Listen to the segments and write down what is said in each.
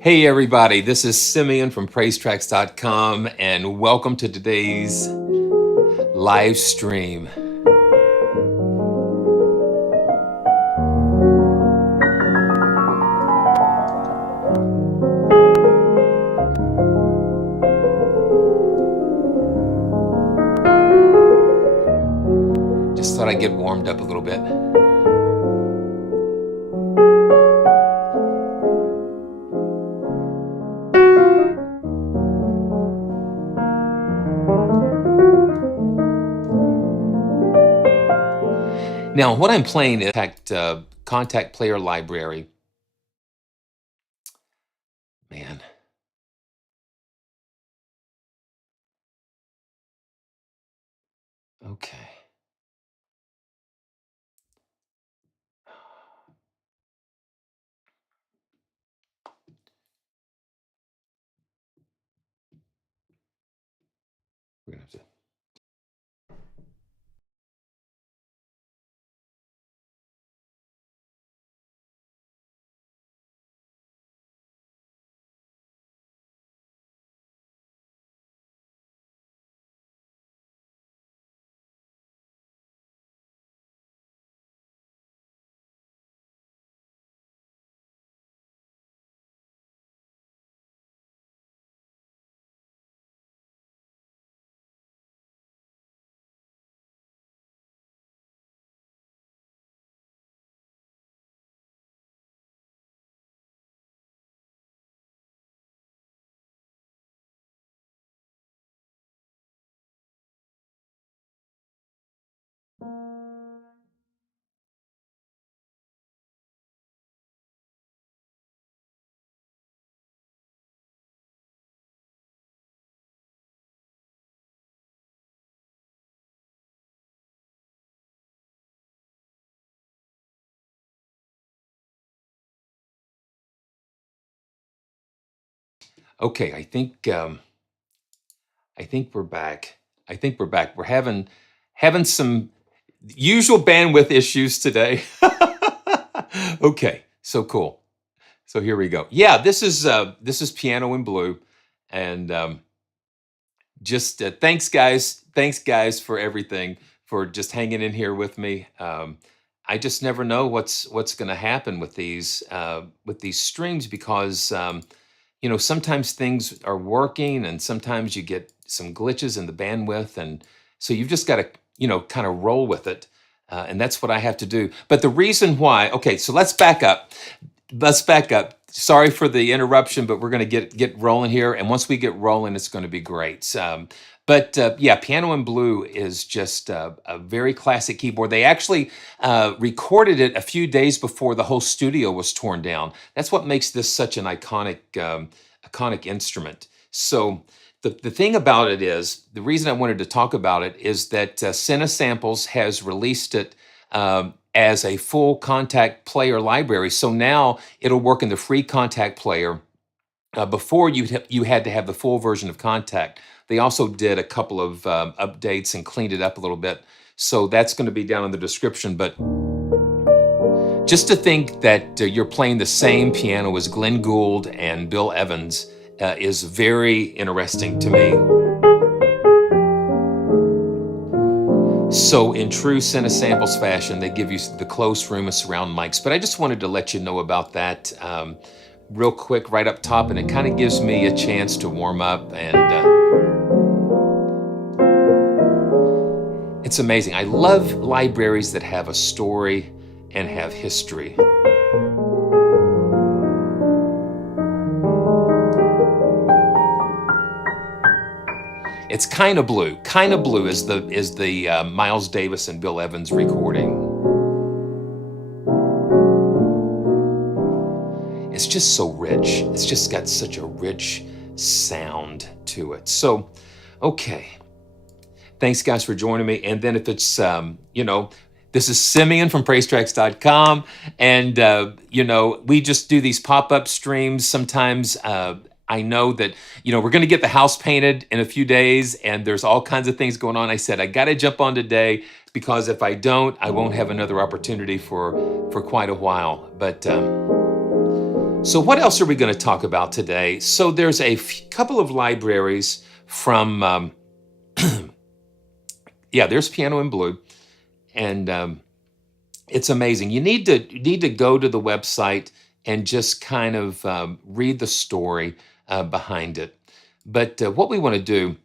Hey everybody, this is Simeon from PraiseTracks.com and welcome to today's live stream. Just thought I'd get warmed up a little bit. Now, what I'm playing is Kontakt player library. Man. Okay. We're gonna have to. Okay, I think we're back. We're having some usual bandwidth issues today. Okay, so cool. So here we go. Yeah, this is Piano in Blue, and just thanks guys for everything, for just hanging in here with me. I just never know what's going to happen with these streams, because you know, sometimes things are working and sometimes you get some glitches in the bandwidth, and so you've just got to, you know, kind of roll with it, and that's what I have to do. But the reason why, okay, so let's back up. Sorry for the interruption, but we're going to get rolling here, and once we get rolling, it's going to be great. But yeah, Piano in Blue is just a very classic keyboard. They actually recorded it a few days before the whole studio was torn down. That's what makes this such an iconic instrument. So the thing about it is, the reason I wanted to talk about it is that Ensembles has released it as a full Kontakt player library. So now it'll work in the free Kontakt player. Before you had to have the full version of Kontakt. They also did a couple of updates and cleaned it up a little bit. So that's going to be down in the description. But just to think that you're playing the same piano as Glenn Gould and Bill Evans is very interesting to me. So in true Ensembles fashion, they give you the close room and surround mics. But I just wanted to let you know about that real quick right up top, and it kind of gives me a chance to warm up. And It's amazing. I love libraries that have a story and have history. It's Kind of Blue. Kind of Blue is the Miles Davis and Bill Evans recording. It's just so rich. It's just got such a rich sound to it. So, okay. Thanks, guys, for joining me. And then if it's, this is Simeon from PraiseTracks.com. And, we just do these pop-up streams. Sometimes I know that, we're going to get the house painted in a few days, and there's all kinds of things going on. I said, I got to jump on today, because if I don't, I won't have another opportunity for quite a while. But so what else are we going to talk about today? So there's a couple of libraries from, there's Piano in Blue, and it's amazing. You need to go to the website and just kind of read the story behind it. But what we want to do,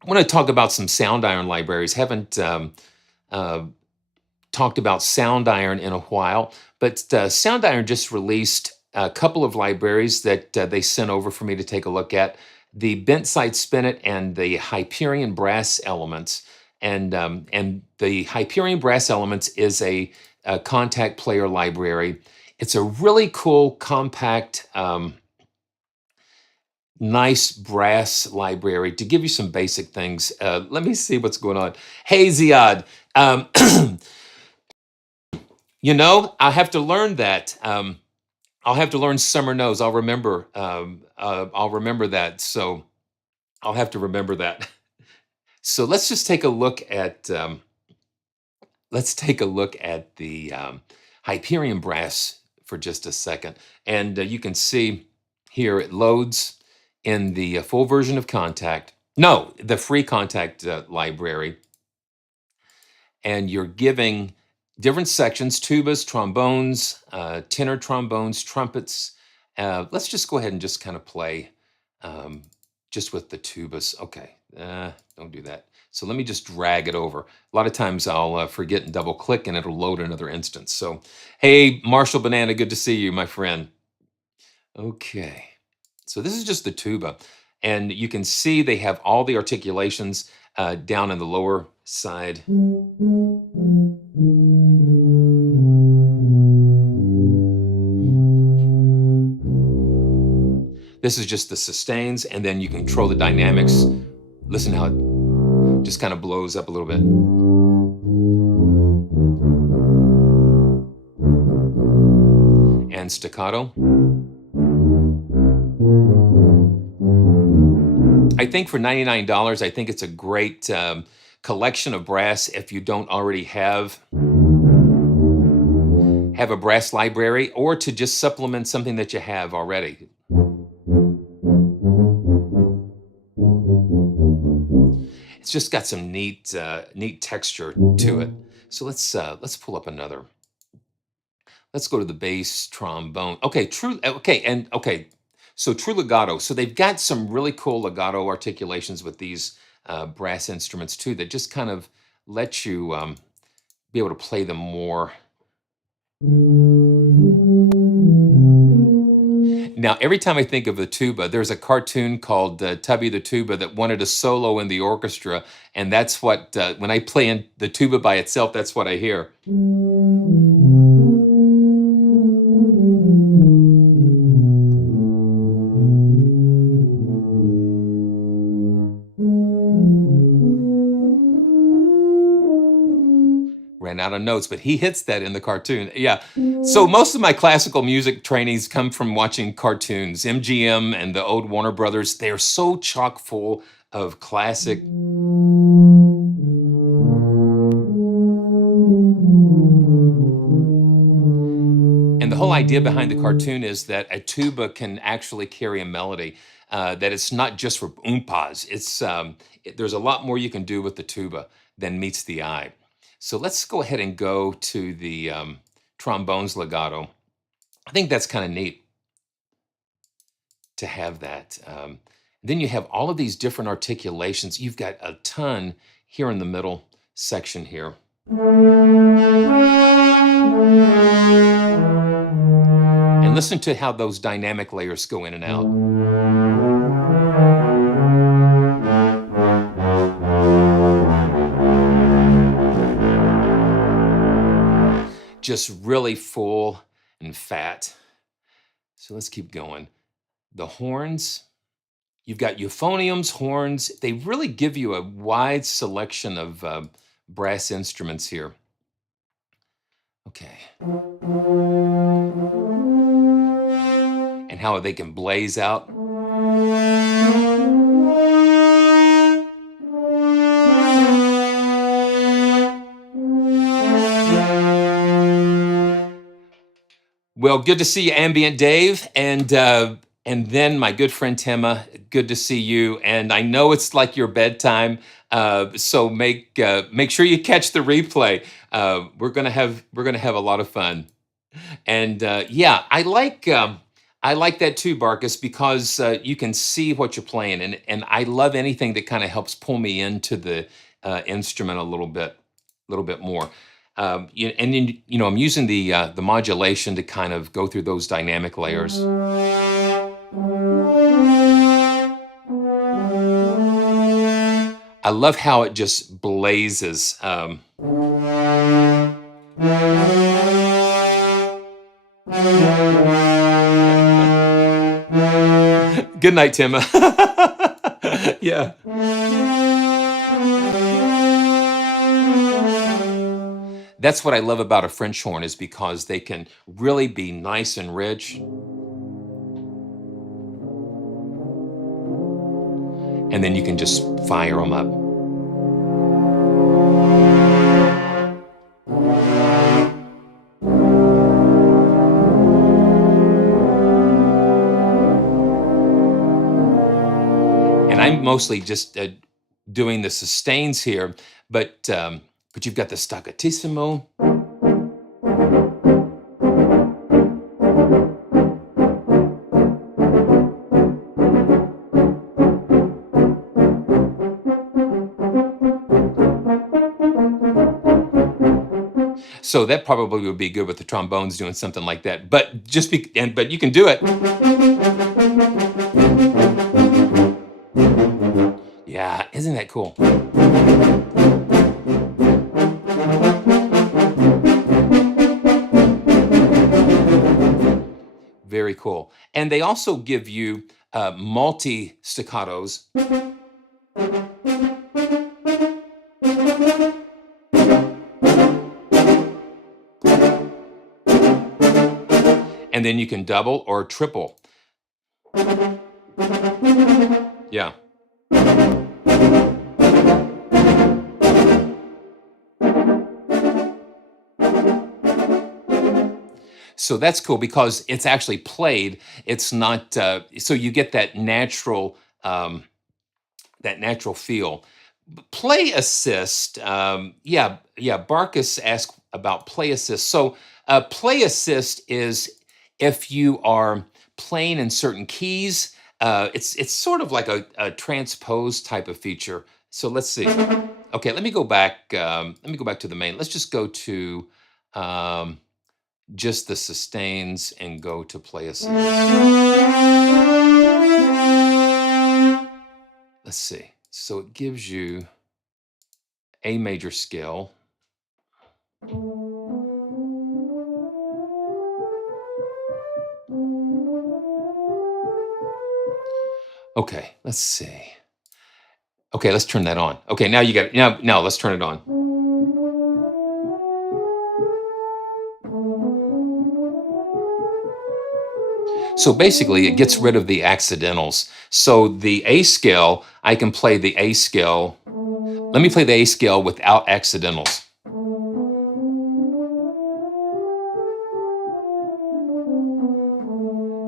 I want to talk about some Soundiron libraries. Haven't talked about Soundiron in a while, but Soundiron just released a couple of libraries that they sent over for me to take a look at. The Bentside Spinet and the Hyperion Brass Elements. And the Hyperion Brass Elements is a Kontakt player library. It's a really cool, compact, nice brass library. To give you some basic things, let me see what's going on. Hey, Ziad. I have to learn that. I'll have to learn Summer Knows. I'll remember. I'll remember that. So I'll have to remember that. So let's just take a look at the Hyperion Brass for just a second, and you can see here it loads in the full version of Kontakt. No, the free Kontakt library, and you're giving different sections: tubas, trombones, tenor trombones, trumpets. Let's just go ahead and just kind of play just with the tubas. Okay, don't do that. So let me just drag it over. A lot of times I'll forget and double click and it'll load another instance. So, hey, Marshall Banana, good to see you, my friend. Okay, so this is just the tuba. And you can see they have all the articulations down in the lower side. This is just the sustains, and then you control the dynamics. Listen how it just kind of blows up a little bit. And staccato. I think for $99, I think it's a great collection of brass if you don't already have a brass library, or to just supplement something that you have already. It's just got some neat texture to it. So let's pull up another. Let's go to the bass trombone. Okay, so true legato. So they've got some really cool legato articulations with these brass instruments too, that just kind of let you be able to play them more. Now, every time I think of the tuba, there's a cartoon called Tubby the Tuba that wanted a solo in the orchestra, and that's what, when I play in the tuba by itself, that's what I hear. Ran out of notes, but he hits that in the cartoon. Yeah. So most of my classical music trainings come from watching cartoons. MGM and the old Warner Brothers, they are so chock full of classic. And the whole idea behind the cartoon is that a tuba can actually carry a melody, that it's not just for oompas. There's a lot more you can do with the tuba than meets the eye. So let's go ahead and go to the trombones legato. I think that's kind of neat to have that. Then you have all of these different articulations. You've got a ton here in the middle section here. And listen to how those dynamic layers go in and out. Just really full and fat. So let's keep going. The horns, you've got euphoniums, horns. They really give you a wide selection of brass instruments here. Okay. And how they can blaze out. Well, good to see you, Ambient Dave, and then my good friend Timma. Good to see you. And I know it's like your bedtime, so make sure you catch the replay. We're gonna have a lot of fun. And yeah, I like that too, Barkus, because you can see what you're playing, and I love anything that kind of helps pull me into the instrument a little bit more. And then, I'm using the modulation to kind of go through those dynamic layers. I love how it just blazes. Good night, Timma. Yeah. That's what I love about a French horn, is because they can really be nice and rich. And then you can just fire them up. And I'm mostly just doing the sustains here, but you've got the staccatissimo. So that probably would be good with the trombones doing something like that. But but you can do it. Yeah, isn't that cool? Very cool. And they also give you multi staccatos. And then you can double or triple. Yeah. So that's cool because it's actually played. It's not, so you get that natural feel. Play assist, yeah, Barkus asked about play assist. So play assist is if you are playing in certain keys, it's sort of like a transpose type of feature. So let's see. Okay, let me go back to the main. Let's just go to just the sustains and go to play assist. Let's see. So it gives you A major scale. Okay, let's see. Okay, let's turn that on. Okay, now you got it. Now let's turn it on. So basically, it gets rid of the accidentals. So the A scale, I can play the A scale. Let me play the A scale without accidentals.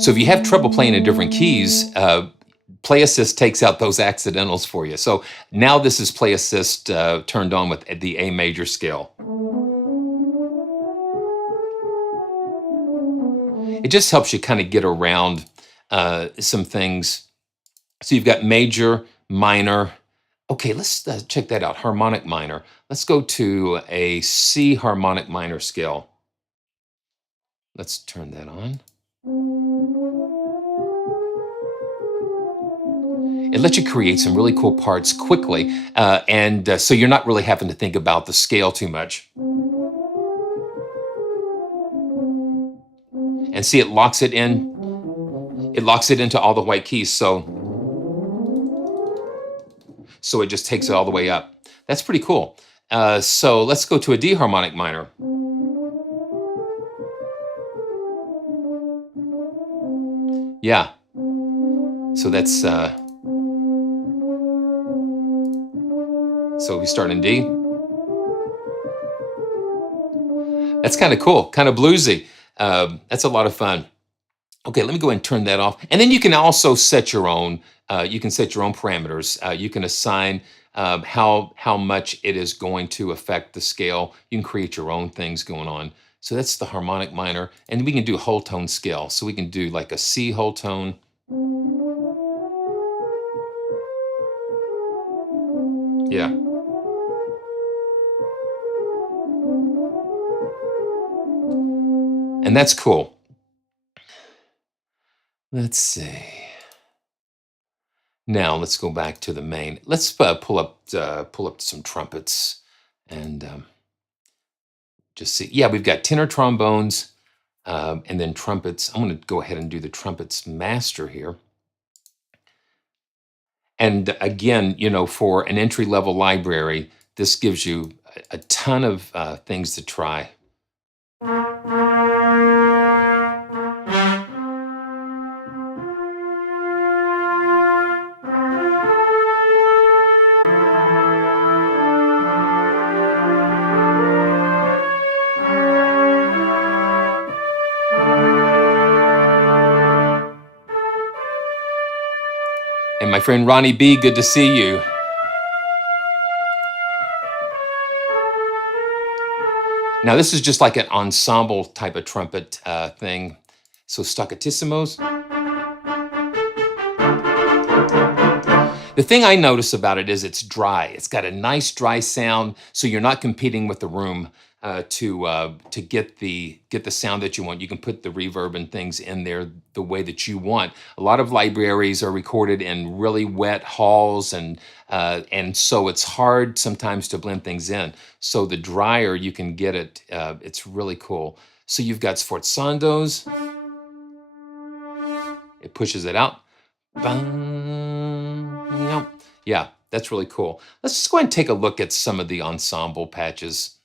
So if you have trouble playing in different keys, Play Assist takes out those accidentals for you. So now this is Play Assist turned on with the A major scale. It just helps you kind of get around some things. So you've got major, minor, Okay, let's check that out. Harmonic minor. Let's go to a C harmonic minor scale. Let's turn that on. It lets you create some really cool parts quickly, and so you're not really having to think about the scale too much. And see, it locks it in. It locks it into all the white keys, so it just takes it all the way up. That's pretty cool. So let's go to a D harmonic minor. Yeah. So that's so we start in D. That's kind of cool, kind of bluesy. That's a lot of fun. Okay, let me go ahead and turn that off. And then you can also set your own. You can set your own parameters. You can assign how much it is going to affect the scale. You can create your own things going on. So that's the harmonic minor, and we can do whole tone scale. So we can do like a C whole tone. Yeah. And that's cool. Let's see. Now let's go back to the main. Let's pull up some trumpets and just see. Yeah, we've got tenor trombones and then trumpets. I'm going to go ahead and do the trumpets master here. And again, for an entry level library, this gives you a ton of things to try. And my friend Ronnie B, good to see you. Now this is just like an ensemble type of trumpet thing. So staccatissimos. The thing I notice about it is it's dry. It's got a nice dry sound, so you're not competing with the room to get the sound that you want. You can put the reverb and things in there the way that you want. A lot of libraries are recorded in really wet halls, and so it's hard sometimes to blend things in. So the drier you can get it, it's really cool. So you've got sforzandos. It pushes it out. Yeah, that's really cool. Let's just go ahead and take a look at some of the ensemble patches.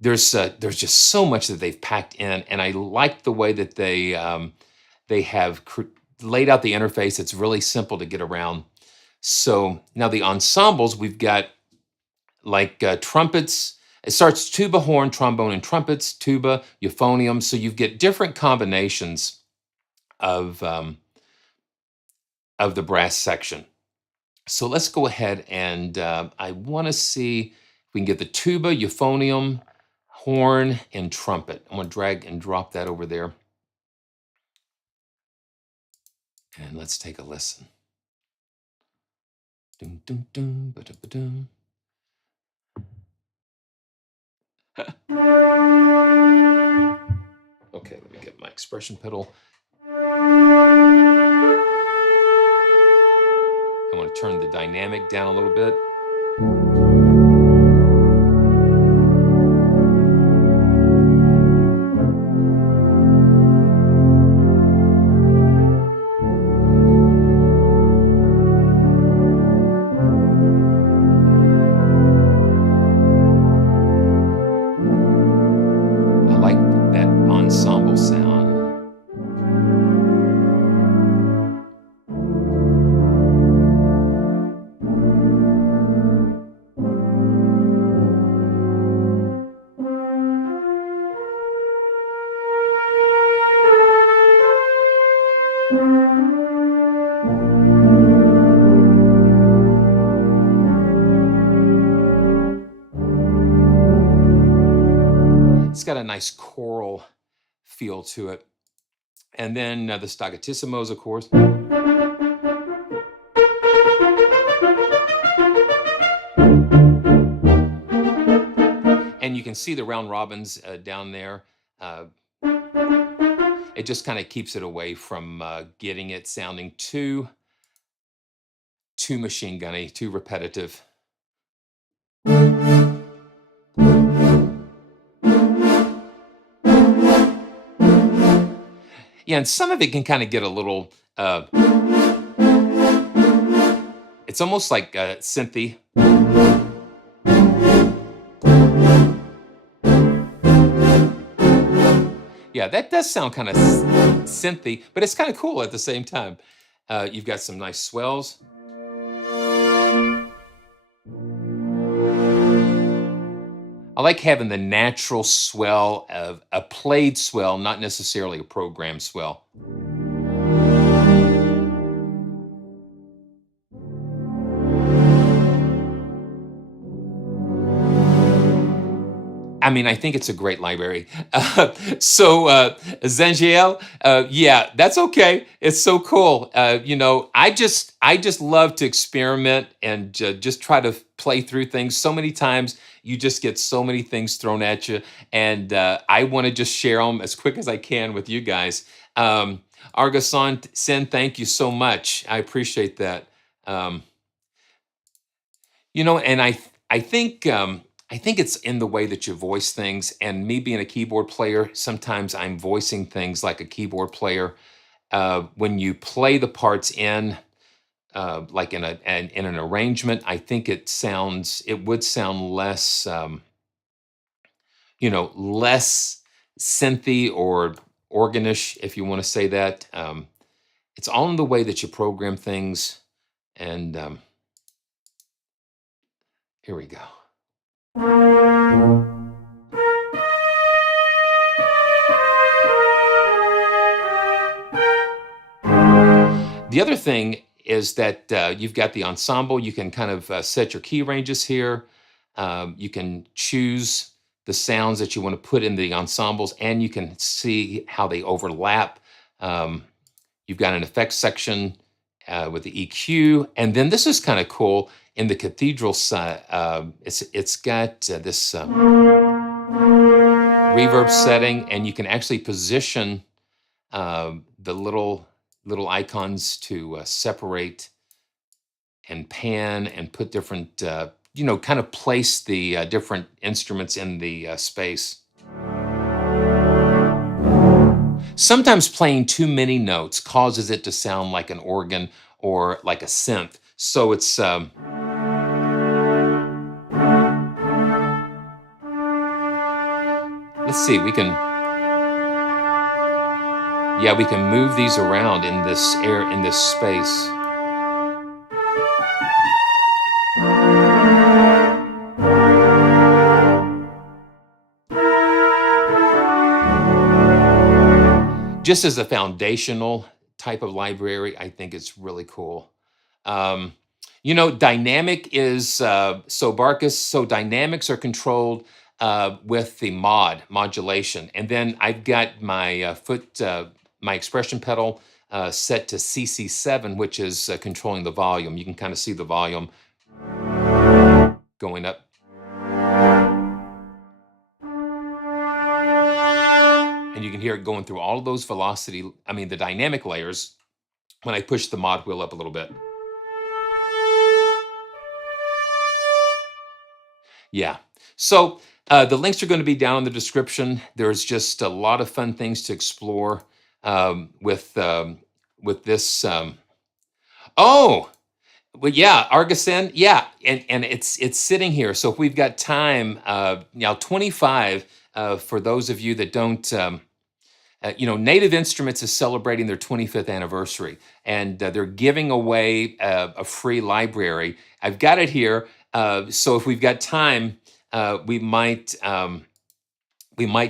There's just so much that they've packed in, and I like the way that they have laid out the interface. It's really simple to get around. So now the ensembles, we've got like trumpets. It starts tuba, horn, trombone, and trumpets, tuba, euphonium. So you get different combinations of the brass section. So let's go ahead and I want to see if we can get the tuba, euphonium, horn, and trumpet. I'm going to drag and drop that over there. And let's take a listen. Dum, dum, dum, ba-da-ba-dum. Okay, let me get my expression pedal. I want to turn the dynamic down a little bit. I like that ensemble sound. It's got a nice choral feel to it. And then the staccatissimos, of course. can see the round robins down there. It just kind of keeps it away from getting it sounding too machine gunny, too repetitive. Yeah, and some of it can kind of get a little, it's almost like synthy. Yeah, that does sound kind of synthy, but it's kind of cool at the same time. You've got some nice swells. I like having the natural swell of a played swell, not necessarily a programmed swell. I mean, I think it's a great library. Zangiel, yeah, that's okay. It's so cool. You know, I just love to experiment and just try to play through things. So many times you just get so many things thrown at you, and I want to just share them as quick as I can with you guys. Argason, thank you so much. I appreciate that. You know, and I think it's in the way that you voice things. And me being a keyboard player, sometimes I'm voicing things like a keyboard player. When you play the parts in, like in an arrangement, I think it would sound less, you know, less synthy or organish, if you want to say that. It's all in the way that you program things. And here we go. The other thing is that you've got the ensemble. You can kind of set your key ranges here. You can choose the sounds that you want to put in the ensembles, and you can see how they overlap. You've got an effects section with the EQ, and then this is kind of cool. In the cathedral side, it's got this reverb setting, and you can actually position the little icons to separate and pan and put different, you know, kind of place the different instruments in the space. Sometimes playing too many notes causes it to sound like an organ or like a synth. So it's let's see, we can move these around in this space. Just as a foundational type of library, I think it's really cool. You know, dynamic is, so dynamics are controlled with the modulation. And then I've got my my expression pedal set to CC7, which is controlling the volume. You can kind of see the volume going up. And you can hear it going through all of those the dynamic layers when I push the mod wheel up a little bit. Yeah. So the links are going to be down in the description. There's just a lot of fun things to explore with this. Oh, well, yeah, Argasen, yeah, and it's sitting here. So if we've got time, now 25 for those of you that don't. You know, Native Instruments is celebrating their 25th anniversary, and they're giving away a free library. I've got it here, so if we've got time, we might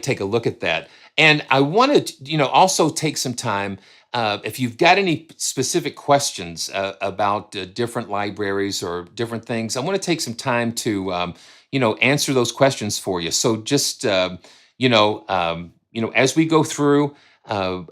take a look at that. And I wanted to, you know, also take some time. If you've got any specific questions about different libraries or different things, I want to take some time to, you know, answer those questions for you. So just, you know, as we go through,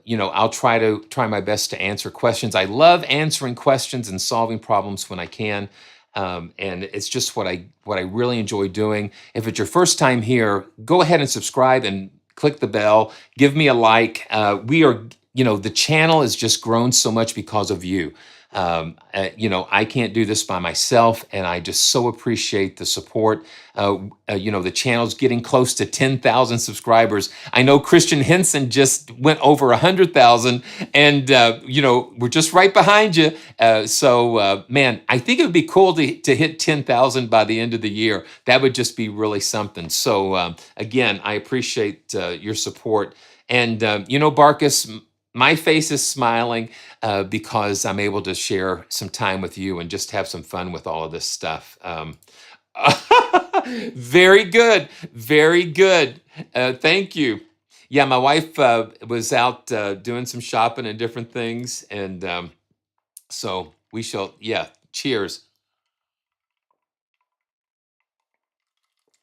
you know, I'll try my best to answer questions. I love answering questions and solving problems when I can. And it's just what I really enjoy doing. If it's your first time here, go ahead and subscribe and click the bell. Give me a like. We are, the channel has just grown so much because of you. I can't do this by myself, and I just so appreciate the support. The channel's getting close to 10,000 subscribers. I know Christian Henson just went over 100,000, and we're just right behind you. Man, I think it would be cool to hit 10,000 by the end of the year. That would just be really something. So again, I appreciate your support. And Barkus, my face is smiling because I'm able to share some time with you and just have some fun with all of this stuff. Very good. Very good. Thank you. Yeah, my wife was out doing some shopping and different things. And so we shall, cheers.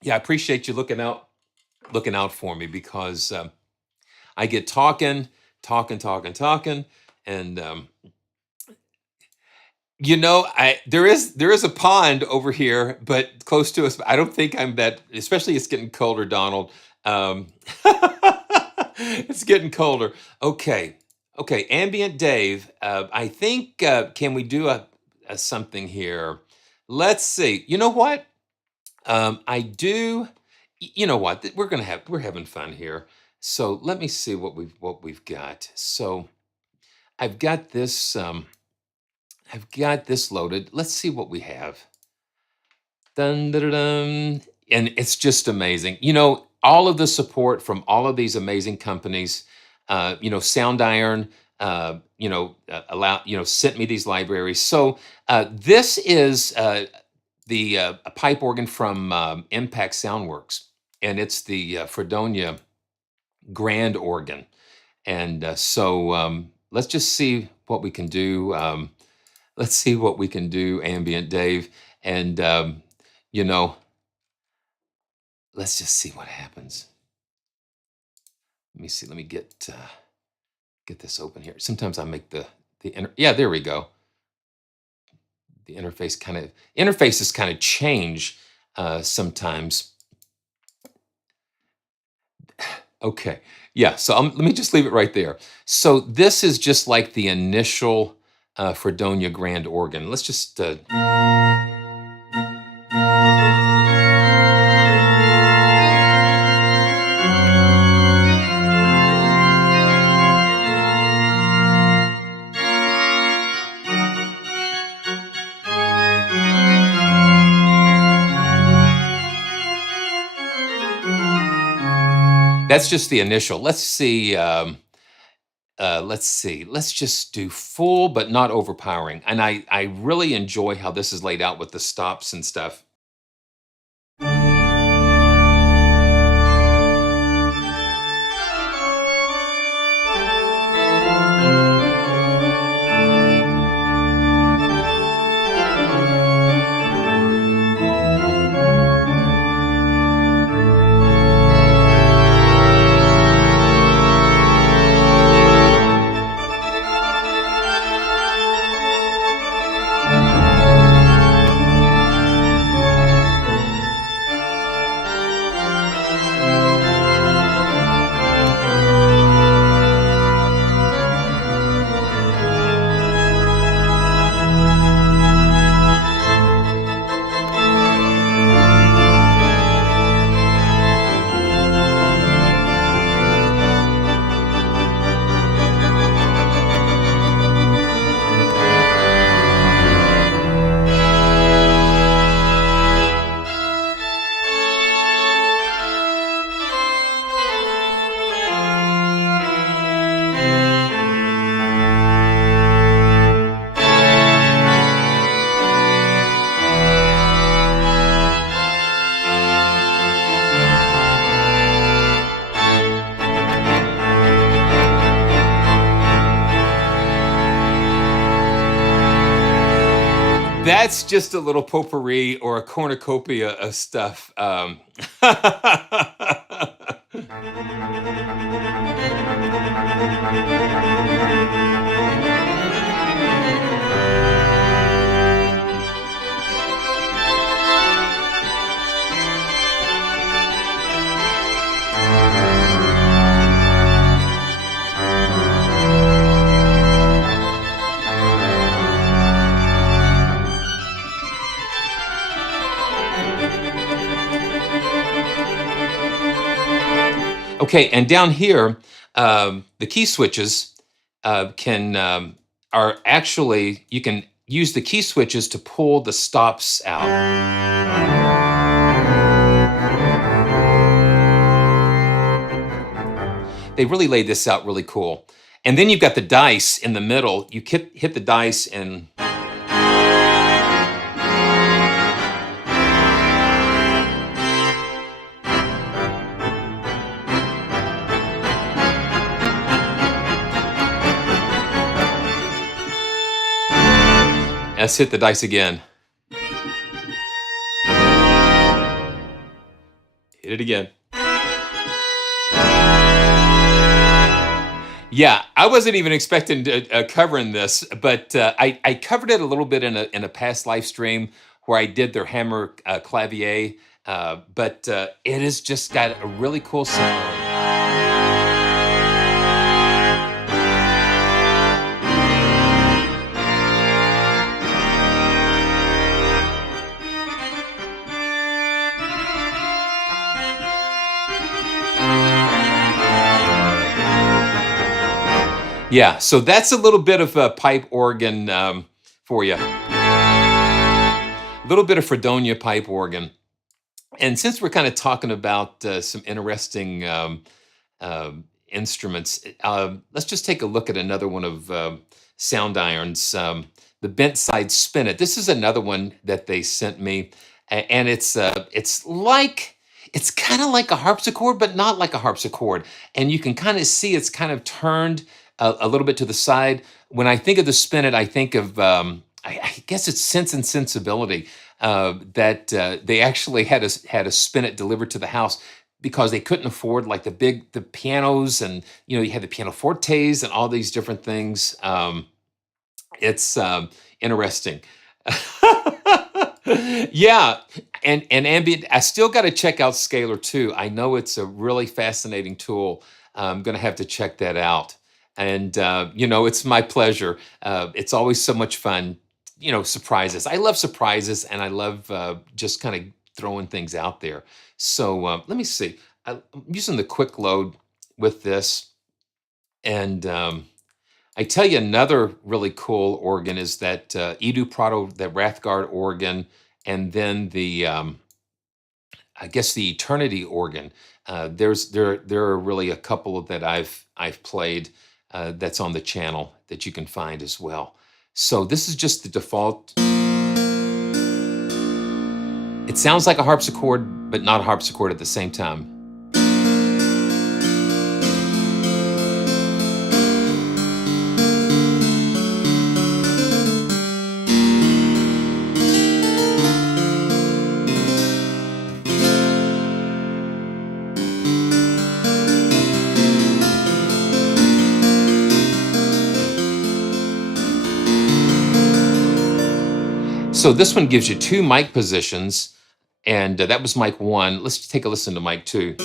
Yeah, I appreciate you looking out for me, because I get talking, and there is a pond over here, but close to us. I don't think I'm that. Especially, it's getting colder, Donald. It's getting colder. Okay, Ambient Dave. I think can we do a something here? Let's see. You know what? I do. You know what? We're having fun here. So let me see what we've got. So I've got this loaded. Let's see what we have. Dun, dun, dun, dun. And it's just amazing. All of the support from all of these amazing companies. Soundiron, sent me these libraries. So this is a pipe organ from Impact Soundworks, and it's the Fredonia grand organ. And so let's just see what we can do. Let's see what we can do, Ambient Dave. And, let's just see what happens. Let me see. Let me get this open here. Sometimes I make the there we go. The interfaces kind of change sometimes. Okay. Yeah. So let me just leave it right there. So this is just like the initial Fredonia grand organ. Let's just. That's just the initial. Let's see. Let's just do full, but not overpowering. And I really enjoy how this is laid out with the stops and stuff. That's just a little potpourri or a cornucopia of stuff. Okay, and down here, the key switches can are actually, you can use the key switches to pull the stops out. They really laid this out really cool. And then you've got the dice in the middle. You hit the dice and let's hit the dice again. Hit it again. Yeah, I wasn't even expecting to covering this, but I covered it a little bit in a past live stream where I did their hammer clavier, but it has just got a really cool sound. Yeah, so that's a little bit of a pipe organ for you. A little bit of Fredonia pipe organ. And since we're kind of talking about some interesting instruments, let's just take a look at another one of Soundiron's, the Bentside Spinet. This is another one that they sent me, and it's kind of like a harpsichord, but not like a harpsichord. And you can kind of see it's kind of turned a little bit to the side. When I think of the Spinet, I think of I guess it's Sense and Sensibility, that they actually had a Spinet delivered to the house because they couldn't afford like the pianos, and you had the pianofortes and all these different things. It's interesting. Yeah, and ambient. I still got to check out Scalar too. I know it's a really fascinating tool. I'm going to have to check that out. And it's my pleasure. It's always so much fun. Surprises. I love surprises, and I love just kind of throwing things out there. So let me see. I'm using the quick load with this, and I tell you another really cool organ is that Edu Prado, the Rathgard organ, and then the I guess the Eternity organ. There are really a couple that I've played that's on the channel that you can find as well. So this is just the default. It sounds like a harpsichord, but not a harpsichord at the same time. So this one gives you two mic positions, and that was mic one. Let's take a listen to mic two.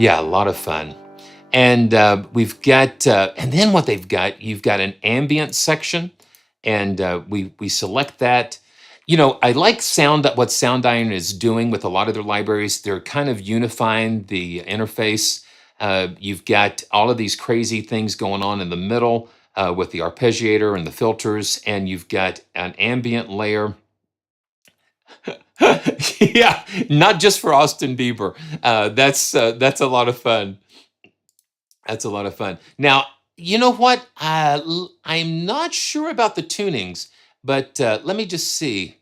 Yeah, a lot of fun. And we've got, and then what they've got, you've got an ambient section, and we select that. I like what Soundiron is doing with a lot of their libraries. They're kind of unifying the interface. You've got all of these crazy things going on in the middle with the arpeggiator and the filters, and you've got an ambient layer. Yeah, not just for Austin Bieber. That's a lot of fun. That's a lot of fun. Now, you know what? I'm not sure about the tunings, but let me just see.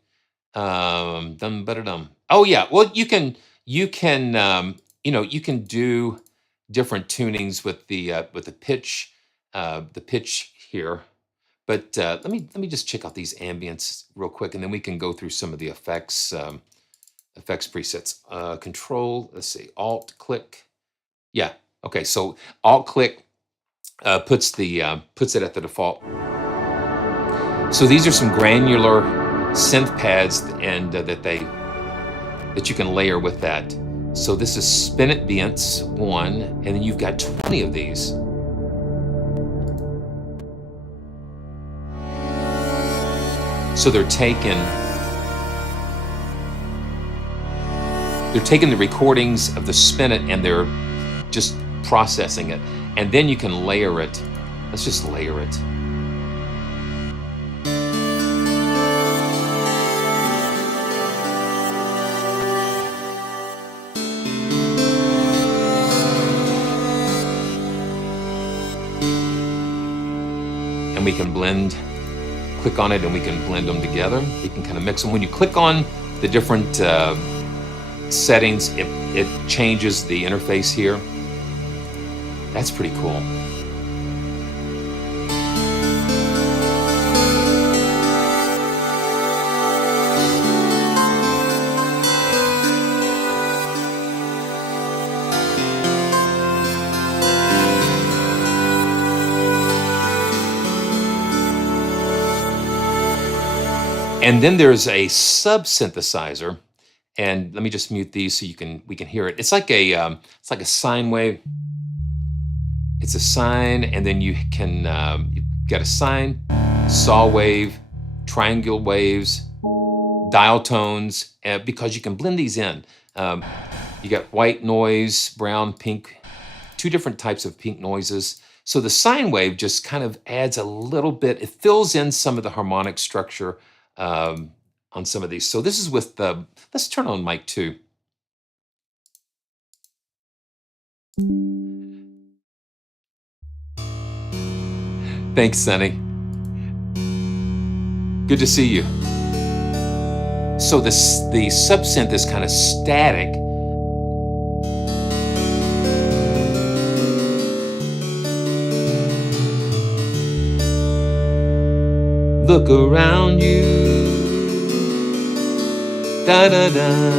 Dum ba dum. Oh yeah. Well, you can do different tunings with the pitch here. But let me just check out these ambience real quick, and then we can go through some of the effects effects presets. Control. Let's see. Alt click. Yeah. Okay. So Alt click puts it at the default. So these are some granular synth pads, and that you can layer with that. So this is Spinet Beats 1, and then you've got 20 of these. So they're taking the recordings of the Spinet and they're just processing it. And then you can layer it. Let's just layer it. And we can blend, click on it and we can blend them together. You can kind of mix them. When you click on the different settings, it changes the interface here. That's pretty cool. And then there's a sub-synthesizer, and let me just mute these so we can hear it. It's like a sine wave. It's a sine, and then you can you've got a sine, saw wave, triangle waves, dial tones, because you can blend these in. You got white noise, brown, pink, two different types of pink noises. So the sine wave just kind of adds a little bit. It fills in some of the harmonic structure on some of these. So this is with the, let's turn on mic 2. Thanks, Sonny. Good to see you. So the sub-synth is kind of static. Look around you. Da da da.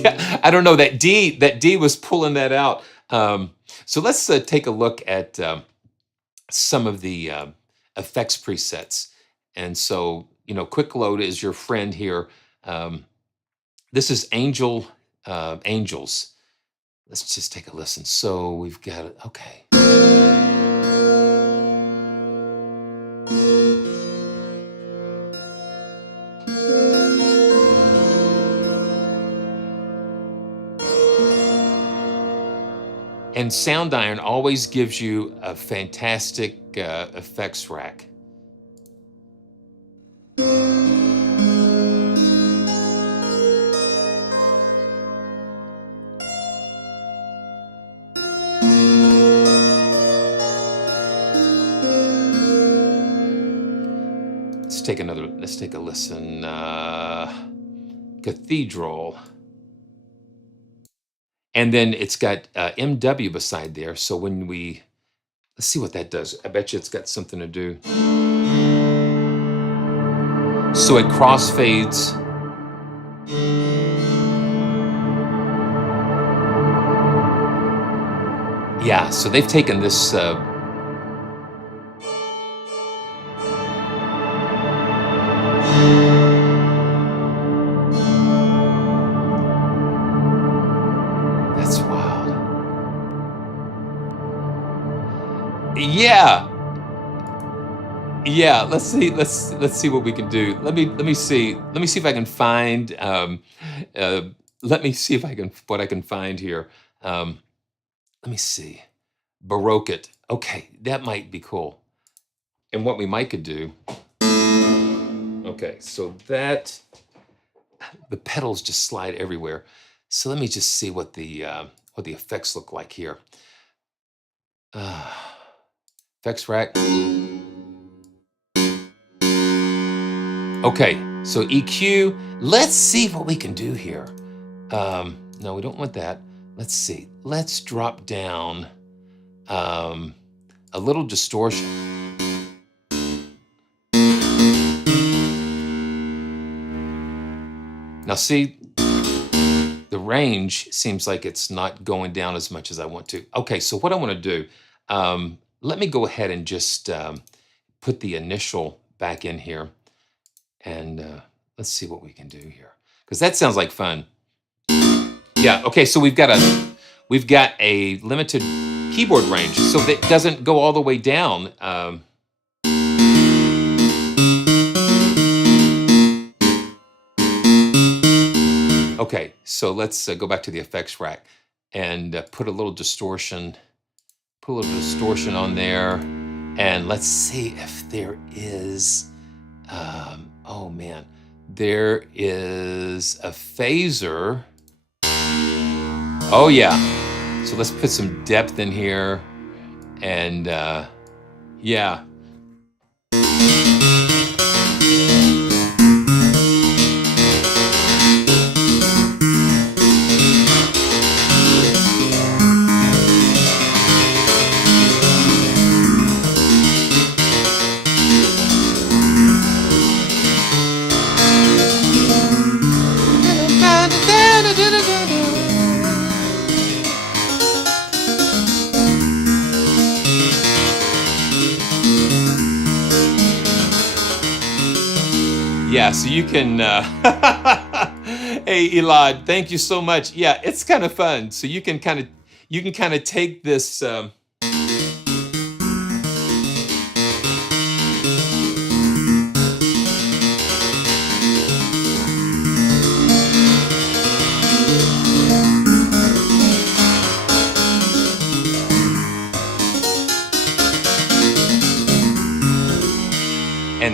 Yeah, I don't know, that D was pulling that out. So let's take a look at some of the effects presets. And so, you know, Quick Load is your friend here. This is Angels. Let's just take a listen. So we've got it. Okay. And Soundiron always gives you a fantastic effects rack. Let's take a listen. Cathedral. And then it's got MW beside there. So when let's see what that does. I bet you it's got something to do. So it crossfades. Yeah, so they've taken this that's wild. Yeah, let's see what we can do. Let me see if I can find what I can find here. Let me see. Baroque it. Okay, that might be cool. And what we might could do. Okay, so the pedals just slide everywhere. So let me just see what the effects look like here. Effects rack. Okay, so EQ. Let's see what we can do here. No, we don't want that. Let's see. Let's drop down a little distortion. Now see, the range seems like it's not going down as much as I want to. Okay, so what I want to do, let me go ahead and just put the initial back in here, and let's see what we can do here, because that sounds like fun. Yeah. Okay. So we've got a limited keyboard range, so that doesn't go all the way down. Okay, so let's go back to the effects rack and put a little distortion. Put a little distortion on there, and let's see if there is. Oh man, there is a phaser. Oh yeah. So let's put some depth in here, and yeah. Yeah, so you can, hey Elad, thank you so much. Yeah, it's kind of fun. So you can kind of take this, and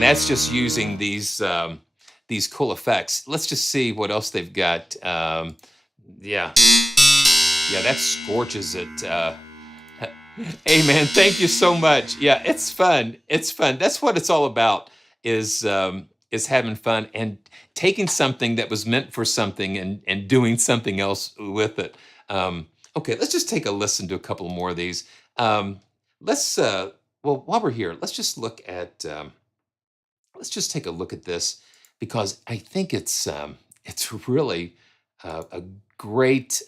that's just using these cool effects. Let's just see what else they've got. Yeah, that scorches it. Hey man, thank you so much. Yeah, it's fun. It's fun. That's what it's all about. Is having fun and taking something that was meant for something and doing something else with it. Okay, let's just take a listen to a couple more of these. Let's well, while we're here, let's just look at. Let's just take a look at this, because I think it's really a great.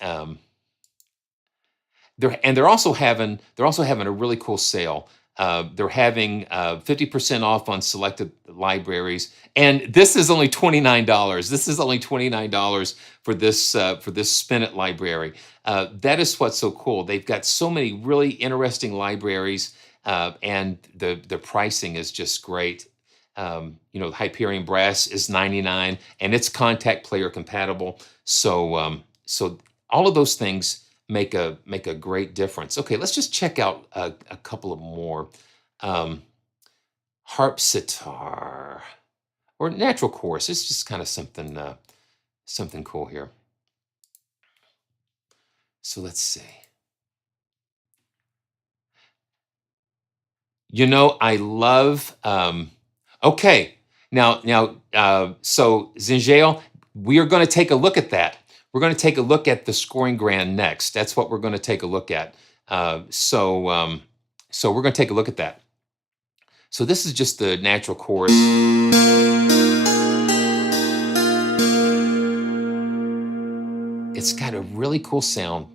They're also having a really cool sale. They're having 50% off on selected libraries, and this is only $29. This is only $29 for this Spinet library. That is what's so cool. They've got so many really interesting libraries, and the pricing is just great. You know, Hyperion brass is $99, and it's Kontakt player compatible. So so all of those things make a great difference. Okay, let's just check out a couple of more. Harp sitar or natural chorus. It's just kind of something cool here. So let's see. You know, I love. Okay, now, so Zinjail, we are going to take a look at that. We're going to take a look at the scoring grand next. That's what we're going to take a look at. So we're going to take a look at that. So this is just the natural chorus. It's got a really cool sound.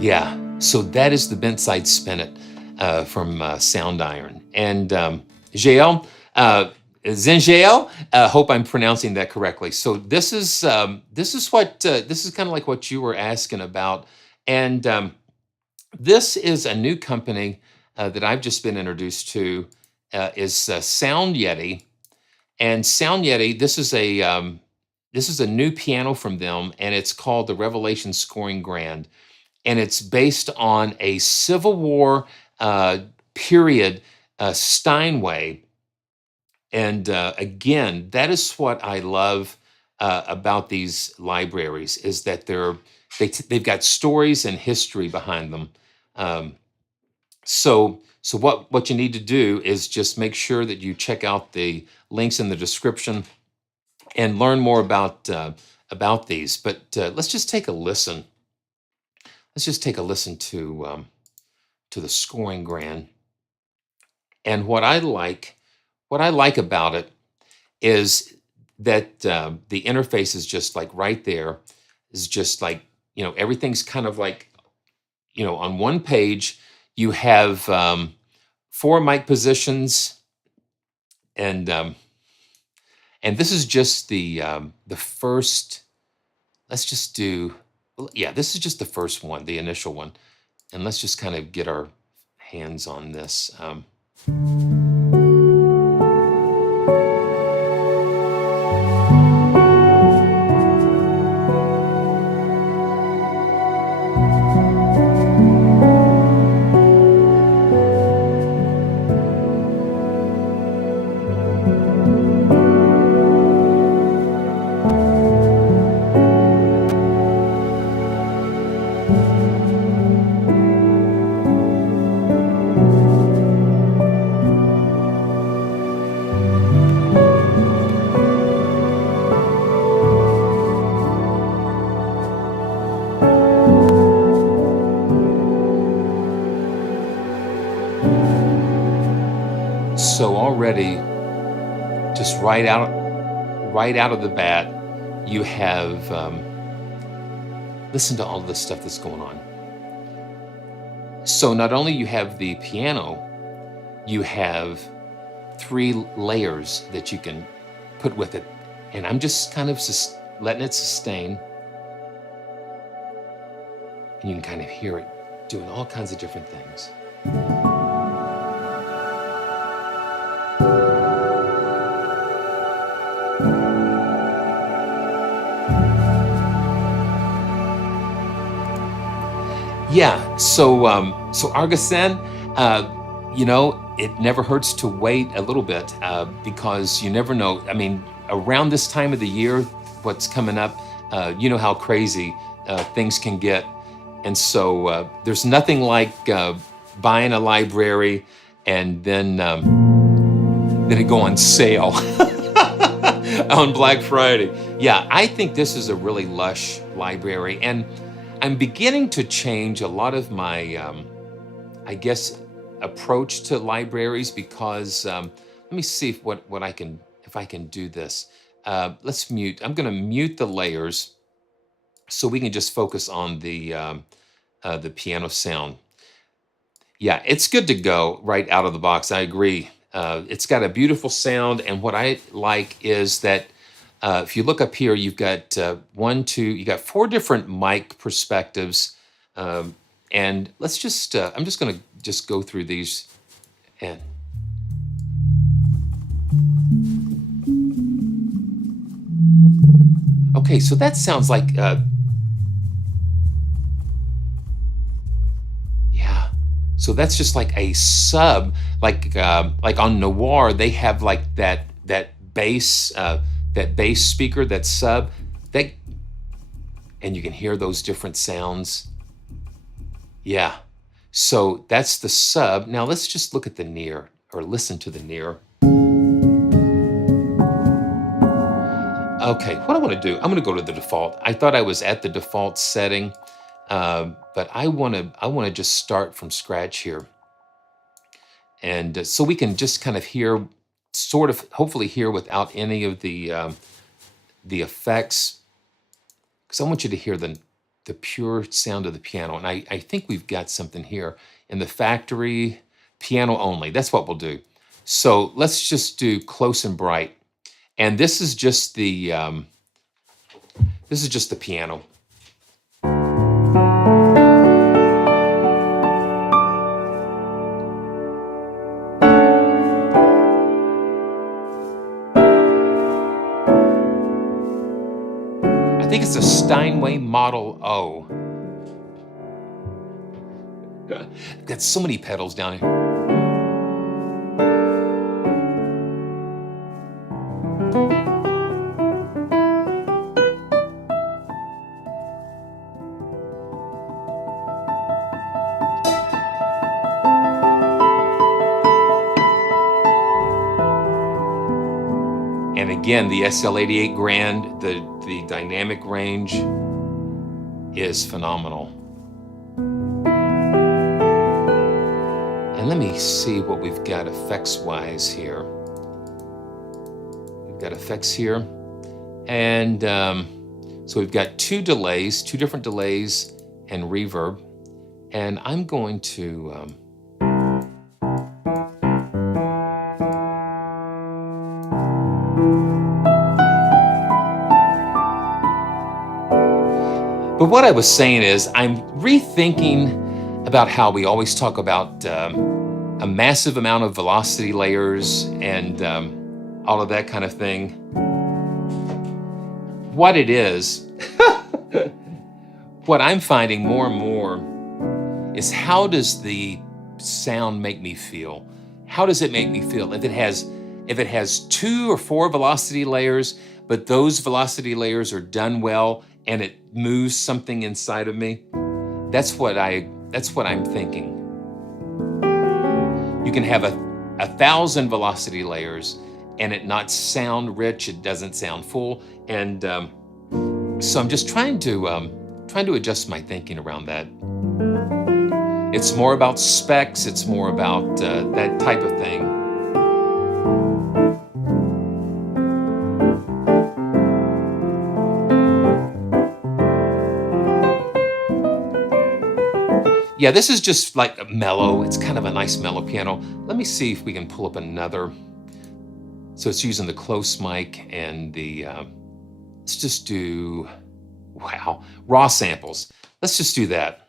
Yeah, so that is the Bentside Spinet from Soundiron. And Jael, Zenjael, hope I'm pronouncing that correctly. So this is kind of like what you were asking about. And this is a new company that I've just been introduced to, is Sound Yeti. And Sound Yeti, this is a new piano from them, and it's called the Revelation Scoring Grand. And it's based on a Civil War period Steinway. And again, that is what I love about these libraries, is that they've got stories and history behind them. So what you need to do is just make sure that you check out the links in the description and learn more about these. But let's just take a listen. Let's just take a listen to the scoring grand. And what I like about it is that the interface is just like right there. Is just like, everything's kind of like, on one page you have 4 mic positions, and this is just the first. Let's just do, yeah, this is just the first one, the initial one, and let's just kind of get our hands on this. So already, just right out of the bat, you have listen to all of the stuff that's going on. So not only you have the piano, you have 3 layers that you can put with it, and I'm just kind of letting it sustain, and you can kind of hear it doing all kinds of different things. Yeah, so Argasen, it never hurts to wait a little bit because you never know. I mean, around this time of the year, what's coming up, you know how crazy things can get, and so there's nothing like buying a library and then it go on sale on Black Friday. Yeah, I think this is a really lush library, and I'm beginning to change a lot of my, I guess, approach to libraries because let me see if I can do this. Let's mute. I'm going to mute the layers so we can just focus on the piano sound. Yeah, it's good to go right out of the box. I agree. It's got a beautiful sound, and what I like is that if you look up here, you've got you got 4 different mic perspectives, and let's just. I'm just going to just go through these, and okay, so that sounds like yeah. So that's just like a sub, like on Noir, they have like that bass speaker, that sub, that, and you can hear those different sounds. Yeah. So that's the sub. Now let's just look at the near, or listen to the near. Okay, what I want to do, I'm going to go to the default. I thought I was at the default setting, but I want to just start from scratch here, and so we can just kind of hear, sort of, hopefully hear without any of the effects, because I want you to hear the pure sound of the piano, and I think we've got something here in the factory, piano only. That's what we'll do. So let's just do close and bright. And this is just the piano. I think it's a Steinway Model O. Got so many pedals down here. again, the SL88 Grand, the dynamic range is phenomenal. And let me see what we've got effects-wise here. We've got effects here. And so we've got two different delays and reverb. And I'm going to... But what I was saying is I'm rethinking about how we always talk about a massive amount of velocity layers and all of that kind of thing. What it is, what I'm finding more and more is how does the sound make me feel? How does it make me feel? If it has 2 or 4 velocity layers, but those velocity layers are done well and it moves something inside of me, that's what I'm thinking. You can have 1,000 velocity layers and it not sound rich, it doesn't sound full, and so I'm just trying to adjust my thinking around that. It's more about specs, it's more about that type of thing. Yeah, this is just like a mellow, it's kind of a nice mellow piano. Let me see if we can pull up another. So it's using the close mic and the, let's just do, wow, raw samples. Let's just do that.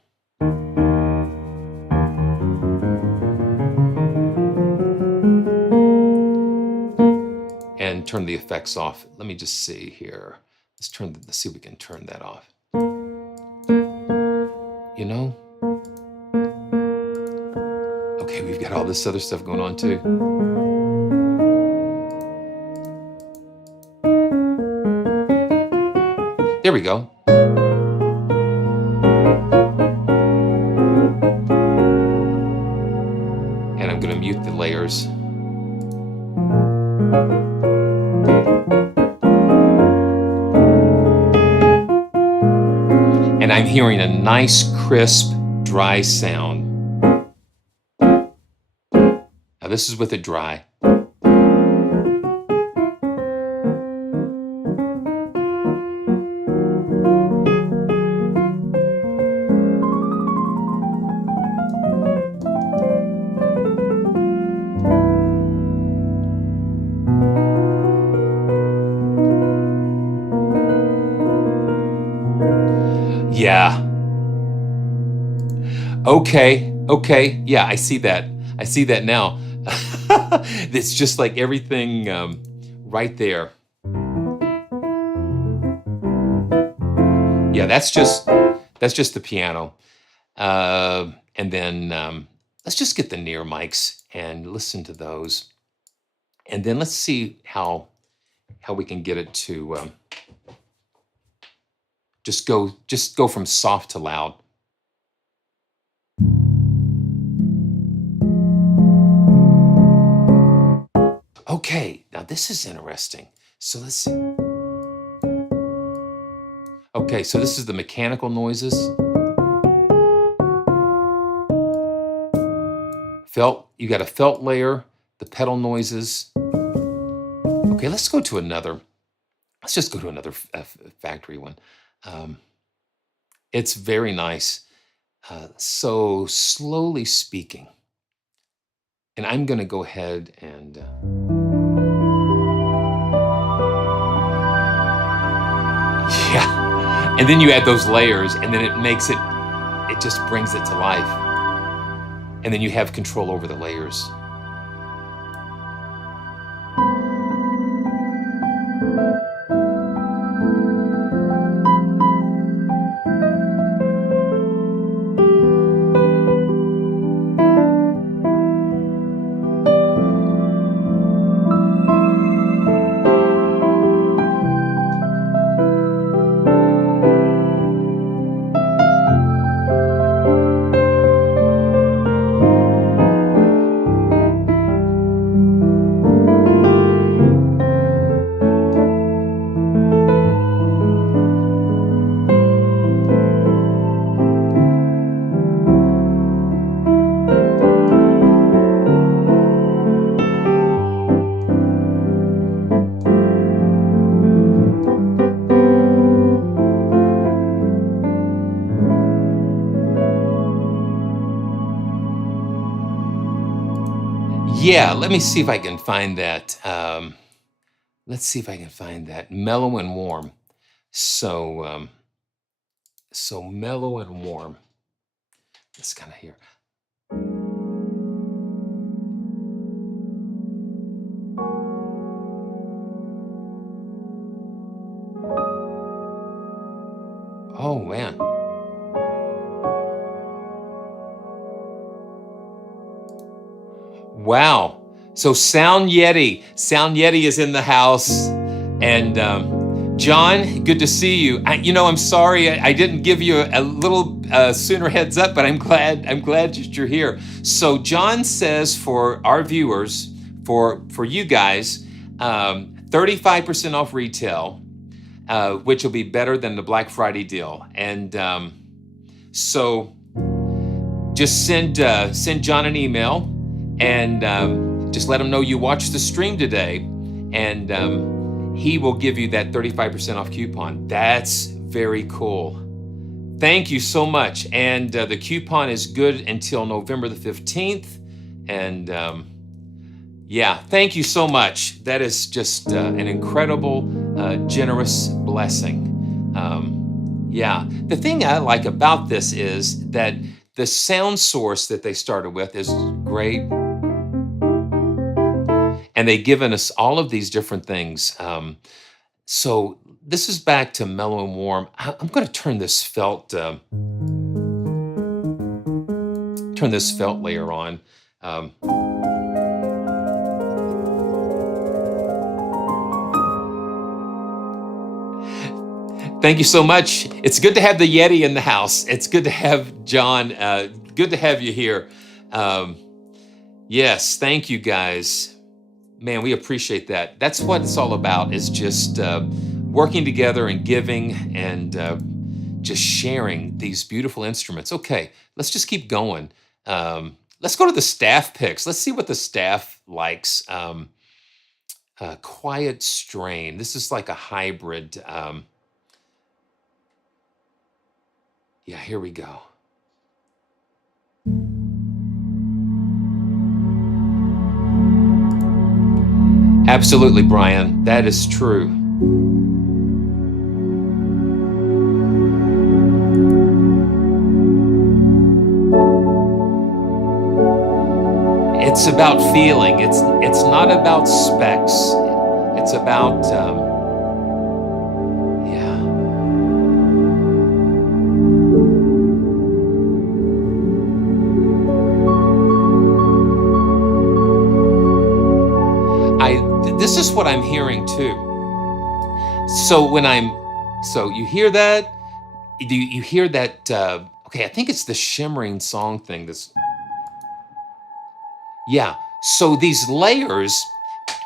And turn the effects off. Let me just see here. Let's see if we can turn that off. You know? Okay, we've got all this other stuff going on too. There we go. And I'm going to mute the layers. And I'm hearing a nice, crisp, dry sound. Now this is with a dry. Yeah. Okay. Yeah, I see that. I see that now. It's just like everything right there. Yeah, that's just the piano. And then let's just get the near mics and listen to those. And then let's see how we can get it to just go from soft to loud. Okay, now this is interesting. So let's see. Okay, so this is the mechanical noises. Felt, you got a felt layer, the pedal noises. Okay, let's just go to another factory one. It's very nice. So slowly speaking. And I'm gonna go ahead and yeah. And then you add those layers and then it just brings it to life. And then you have control over the layers. Yeah, let me see if I can find that. Let's see if I can find that. Mellow and warm. So, so mellow and warm. It's kind of here. Oh man. Wow. So Sound Yeti is in the house, and John, good to see you. I'm sorry I didn't give you a little sooner heads up, but I'm glad that you're here. So John says for our viewers, for you guys, 35% off retail, which will be better than the Black Friday deal, and so just send John an email and just let him know you watched the stream today, and he will give you that 35% off coupon. That's very cool. Thank you so much. And the coupon is good until November the 15th. And yeah, thank you so much. That is just an incredible, generous blessing. Yeah, the thing I like about this is that the sound source that they started with is great. And they've given us all of these different things. So this is back to mellow and warm. I'm going to turn this felt layer on. Thank you so much. It's good to have the Yeti in the house. It's good to have John. Good to have you here. Yes, thank you guys. Man, we appreciate that. That's what it's all about, is just working together and giving and just sharing these beautiful instruments. Okay, let's just keep going. Let's go to the staff picks. Let's see what the staff likes. Quiet Strain. This is like a hybrid. Yeah, here we go. Absolutely, Brian. That is true. It's about feeling. It's not about specs. It's about yeah. This is what I'm hearing too. So you hear that? You hear that? Okay, I think it's the shimmering song thing. Yeah. So these layers,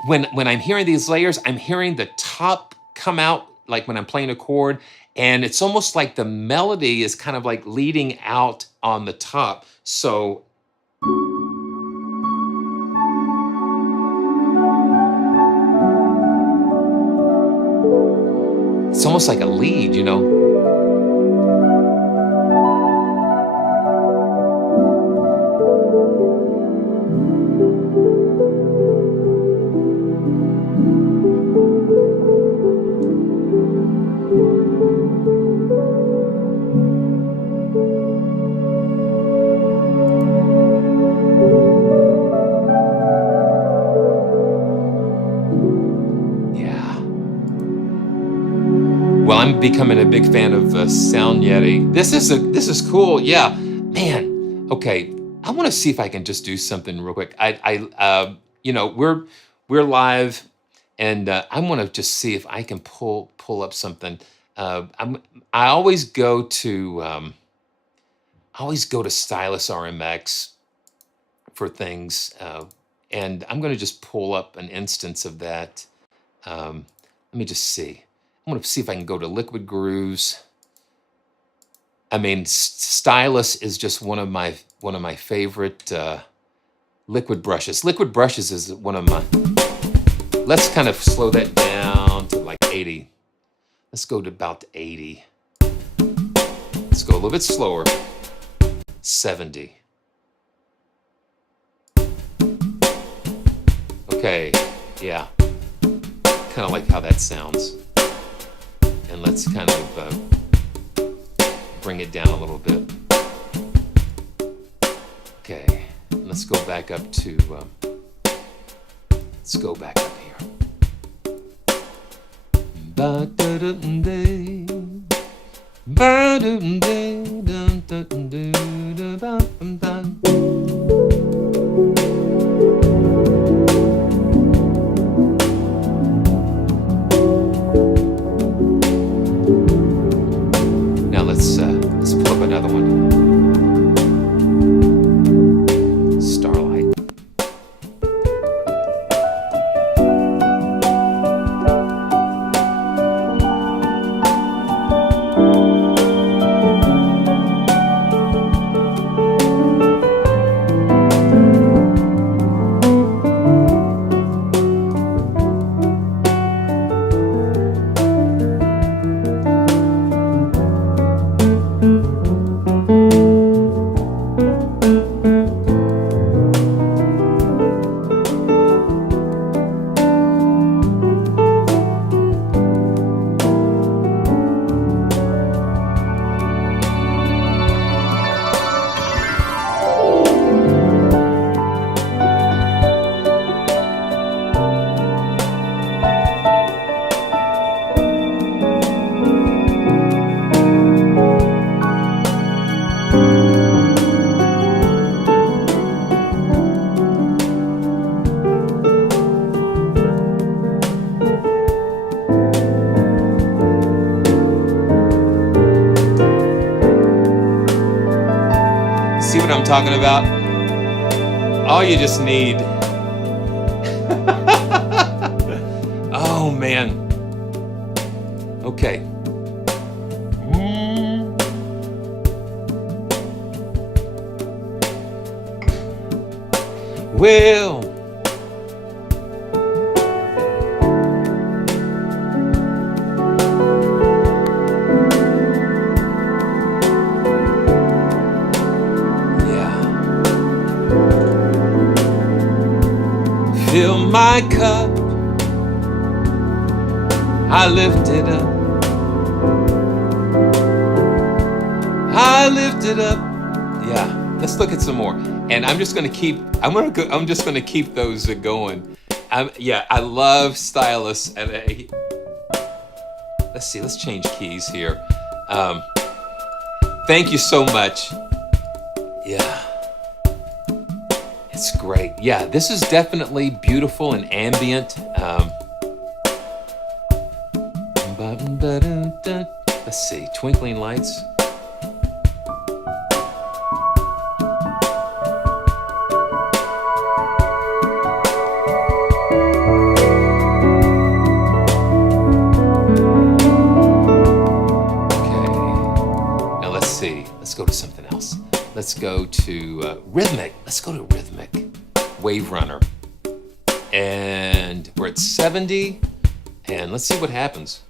when I'm hearing these layers, I'm hearing the top come out, like when I'm playing a chord, and it's almost like the melody is kind of like leading out on the top. So it's almost like a lead, you know? Well, I'm becoming a big fan of Sound Yeti. This is cool. Yeah, man. Okay, I want to see if I can just do something real quick. We're live, and I want to just see if I can pull up something. I always go to STYLUS RMX for things, and I'm going to just pull up an instance of that. Let me just see. I'm going to see if I can go to Liquid Grooves. I mean, STYLUS is just one of my favorite liquid brushes. Liquid brushes is one of my. Let's kind of slow that down to like 80. Let's go to about 80. Let's go a little bit slower. 70. Okay, yeah, kind of like how that sounds. And let's kind of bring it down a little bit. Okay, let's go back up to, let's go back up here. Now let's pull up another one. Starlight. See what I'm talking about? All you just need. Oh man. Okay. Well, fill my cup, I lift it up, I lift it up. Yeah, let's look at some more. And I'm just gonna keep. I'm just gonna keep those going. Yeah, I love STYLUS. And let's see. Let's change keys here. Thank you so much. Yeah. It's great. Yeah, this is definitely beautiful and ambient. Let's see, twinkling lights. Okay, now let's see. Let's go to something else. Let's go to Rhythmic. Let's go to Rhythmic. Wave Runner. And we're at 70. And let's see what happens.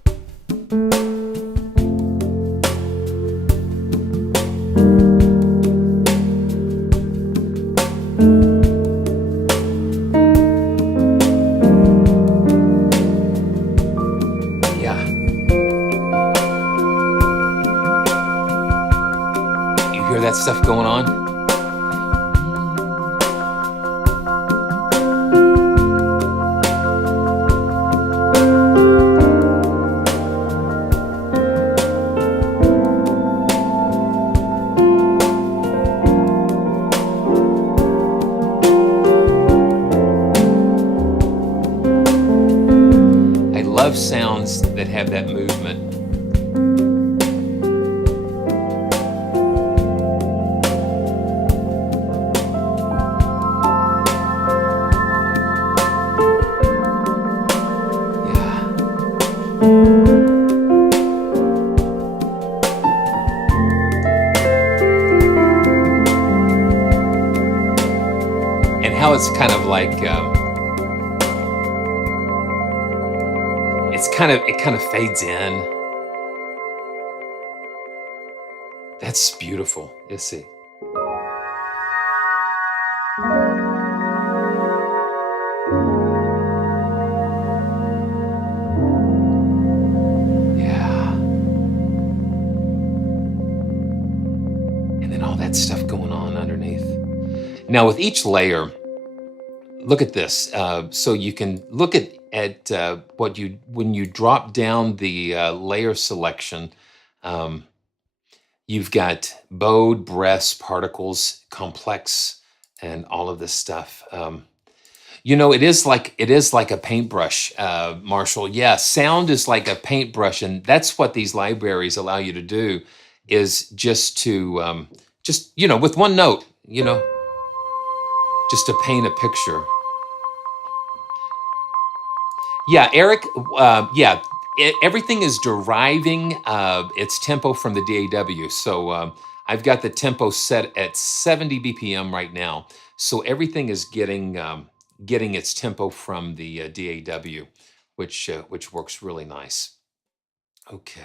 Yeah. You hear that stuff going on? Sounds that have that movement. Yeah. And how it's kind of like it kind of fades in. That's beautiful. Let's see. Now with each layer, look at this. So you can look at when you drop down the layer selection, you've got bowed, breast, particles, complex, and all of this stuff. It is like a paintbrush, Marshall. Yeah, sound is like a paintbrush, and that's what these libraries allow you to do, is just to with one note, just to paint a picture. Yeah, Eric. Everything is deriving its tempo from the DAW. So I've got the tempo set at 70 BPM right now. So everything is getting its tempo from the DAW, which works really nice. Okay.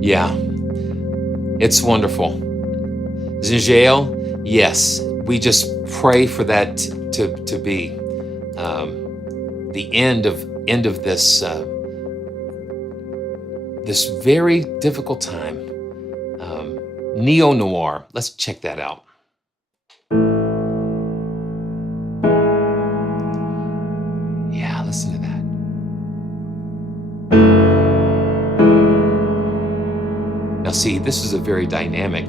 Yeah, it's wonderful. Zinjail, yes, we just pray for that to be the end of this this very difficult time. Neo-noir, let's check that out. Yeah, listen to that. Now see, this is a very dynamic.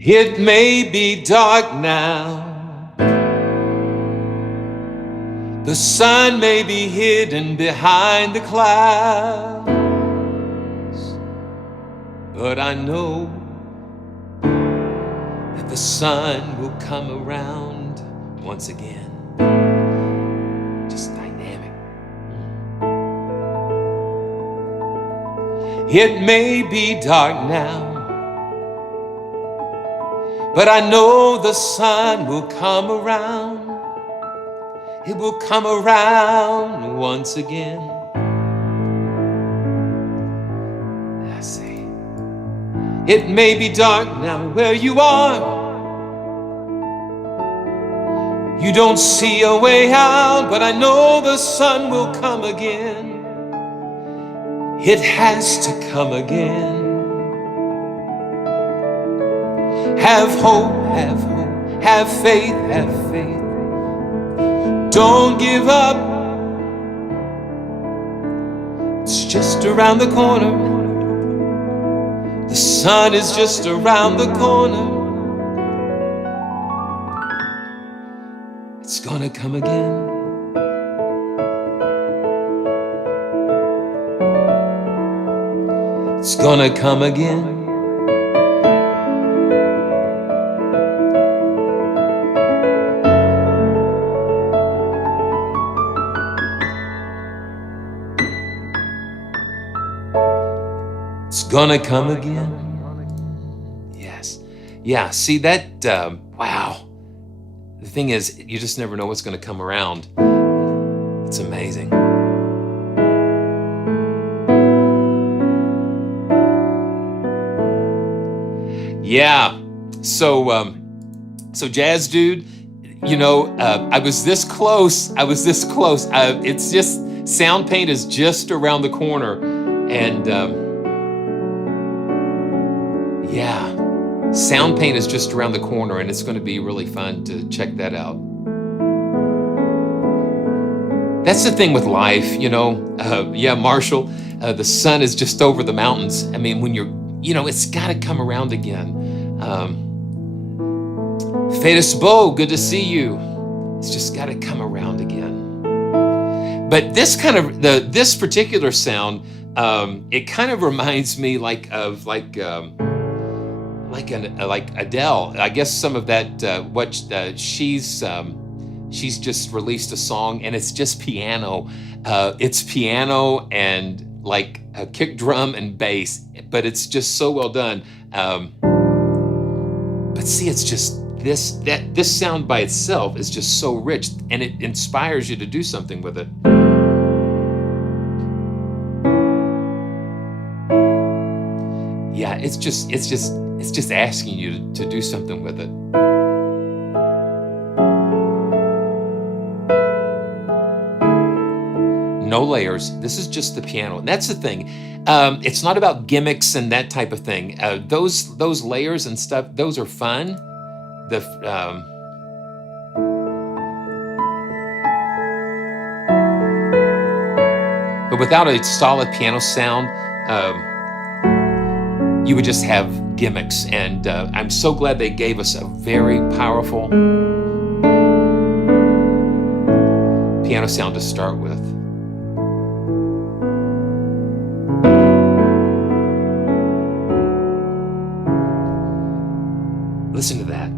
It may be dark now, the sun may be hidden behind the clouds, but I know that the sun will come around once again. Just dynamic. It may be dark now, but I know the sun will come around. It will come around once again. I see. It may be dark now where you are. You don't see a way out, but I know the sun will come again. It has to come again. Have hope, have hope, have faith, have faith. Don't give up. It's just around the corner. The sun is just around the corner. It's gonna come again. It's gonna come again. Gonna come again. Yes. Yeah, see that, wow. The thing is, you just never know what's gonna come around. It's amazing. Yeah, so Jazz Dude, I was this close. It's just, Sound Paint is just around the corner. And yeah, Sound Paint is just around the corner, and it's going to be really fun to check that out. That's the thing with life, you know. Yeah, Marshall, the sun is just over the mountains. I mean, when you're, you know, it's got to come around again. Fetus Bo, good to see you. It's just got to come around again. But this kind of this particular sound, it kind of reminds me like Adele. I guess some of that she's just released a song, and it's just piano. It's piano and like a kick drum and bass, but it's just so well done. But see, it's just this sound by itself is just so rich, and it inspires you to do something with it. Yeah, it's just asking you to do something with it. No layers. This is just the piano. And that's the thing. It's not about gimmicks and that type of thing. Those layers and stuff, those are fun. But without a solid piano sound, you would just have gimmicks. And I'm so glad they gave us a very powerful piano sound to start with. Listen to that.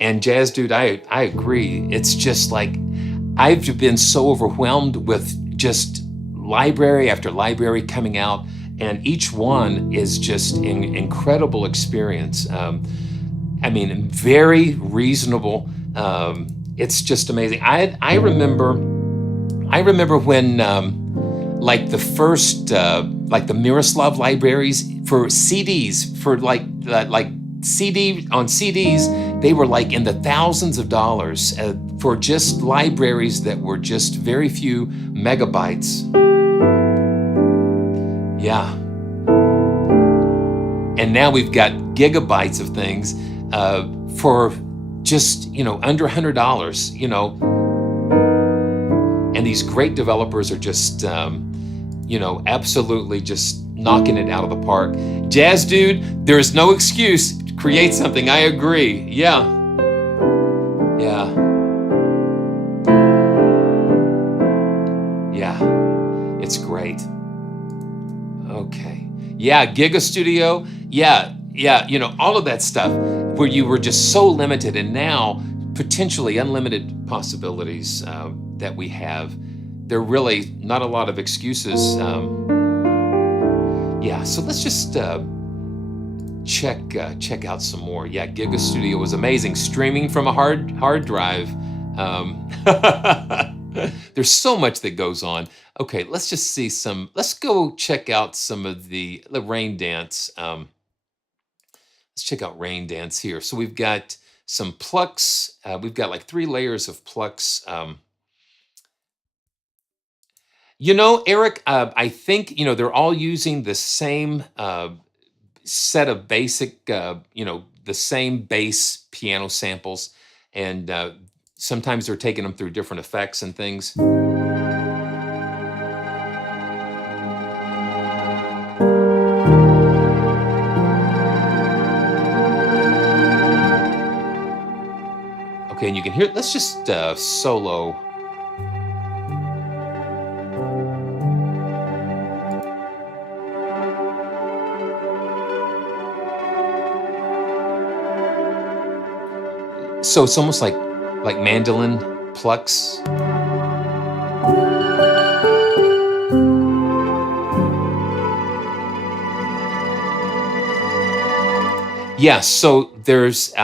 And Jazz Dude, I agree. It's just like, I've been so overwhelmed with just library after library coming out, and each one is just an incredible experience. I mean, very reasonable. It's just amazing. I remember when like the first like the Miroslav libraries for CDs, for like CDs, they were like in the thousands of dollars for just libraries that were just very few megabytes. Yeah. And now we've got gigabytes of things for just, under $100, and these great developers are just, absolutely just knocking it out of the park. Jazz Dude, there is no excuse. Create something. I agree. Yeah. Yeah. Yeah. It's great. Okay. Yeah. Giga Studio. Yeah. Yeah. All of that stuff where you were just so limited, and now potentially unlimited possibilities that we have. There are really not a lot of excuses. Yeah. So let's just check out some more. Yeah, Giga Studio was amazing. Streaming from a hard drive. There's so much that goes on. Okay, let's just see let's go check out some of the Rain Dance. let's check out Rain Dance here. So we've got some plucks. We've got like 3 layers of plucks. You know, Eric, I think, you know, they're all using the same set of basic, you know, the same bass piano samples. And sometimes they're taking them through different effects and things. Okay, and you can hear, let's just solo. So it's almost like mandolin plucks. Yeah, so there's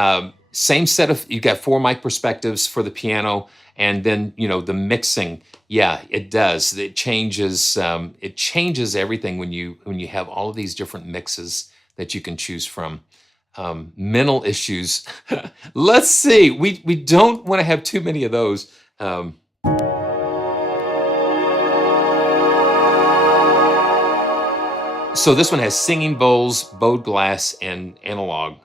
same set of, you got 4 mic perspectives for the piano, and then, you know, the mixing. Yeah, it does. It changes everything when you have all of these different mixes that you can choose from. Mental issues. Let's see. We don't want to have too many of those. So this one has singing bowls, bowed glass, and analog.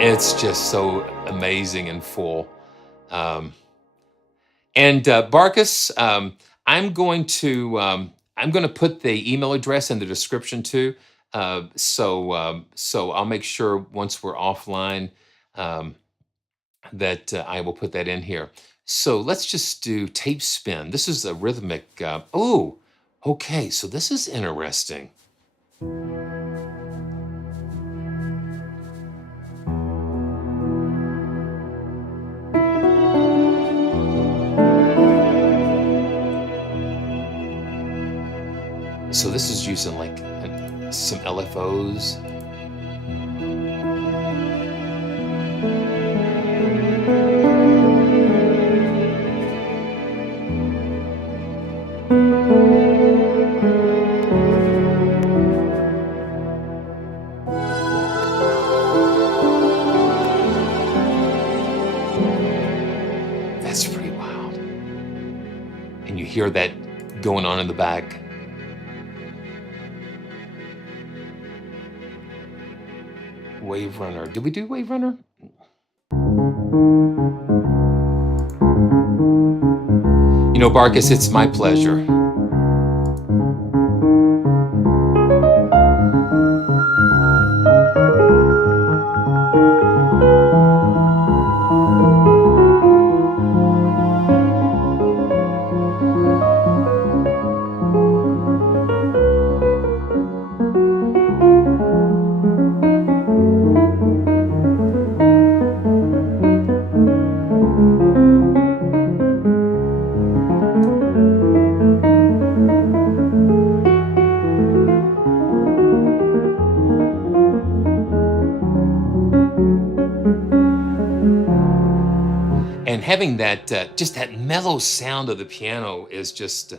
It's just so amazing and full. And Barkus, I'm going to put the email address in the description too. So I'll make sure once we're offline that I will put that in here. So let's just do tape spin. This is a rhythmic. Oh, okay. So this is interesting. So this is using like some LFOs. That's pretty wild. And you hear that going on in the back. Wave Runner. Did we do Wave Runner? You know, Barkus, it's my pleasure. And having that, just that mellow sound of the piano is just...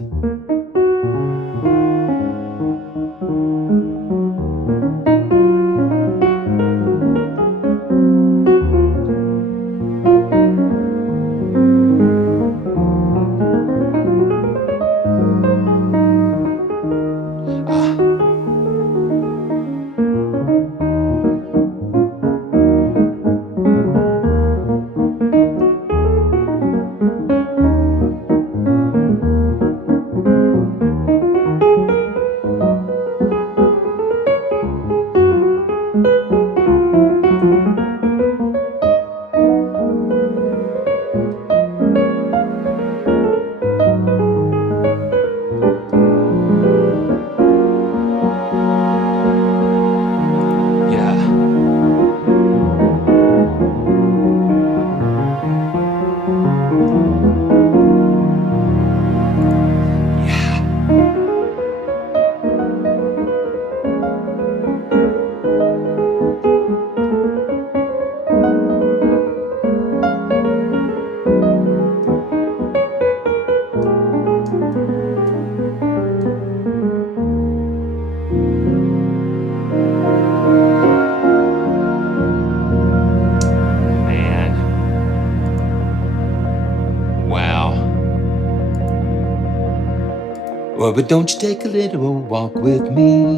Well, but don't you take a little walk with me?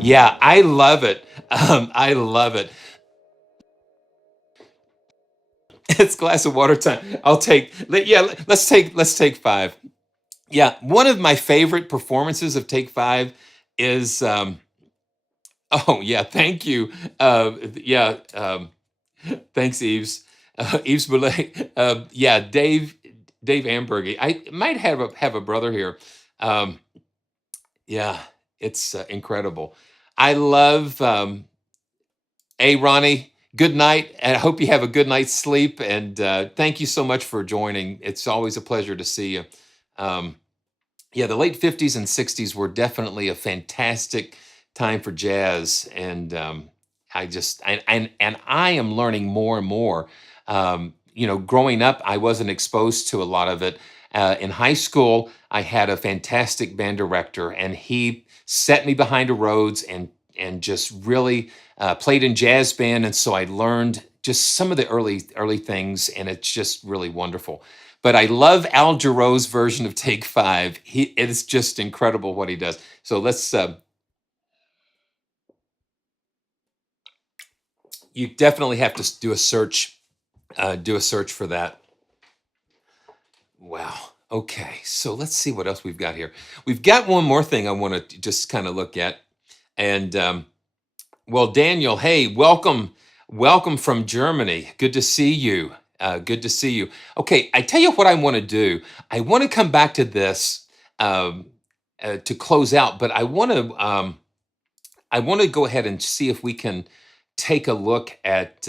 Yeah, I love it. I love it. It's glass of water time. I'll take. Yeah, let's take five. Yeah, one of my favorite performances of Take Five is. Oh yeah, thank you. Yeah, thanks, Eves. Eves Boulay. Yeah, Dave Ambergy. I might have a brother here. Um, yeah, it's incredible. I love. Hey, Ronnie. Good night, and I hope you have a good night's sleep. And thank you so much for joining. It's always a pleasure to see you. Um, yeah, the late 50s and 60s were definitely a fantastic time for jazz. And and I am learning more and more. Growing up, I wasn't exposed to a lot of it. In high school, I had a fantastic band director, and he set me behind the roads and just really played in jazz band. And so I learned just some of the early things, and it's just really wonderful. But I love Al Jarreau's version of Take Five. It is just incredible what he does. So let's. You definitely have to do a search. Do a search for that. Wow. Okay. So let's see what else we've got here. We've got one more thing I want to just kind of look at, and well, Daniel, hey, welcome from Germany. Good to see you. Good to see you. Okay, I tell you what I want to do. I want to come back to this um, to close out, but I want to go ahead and see if we can take a look at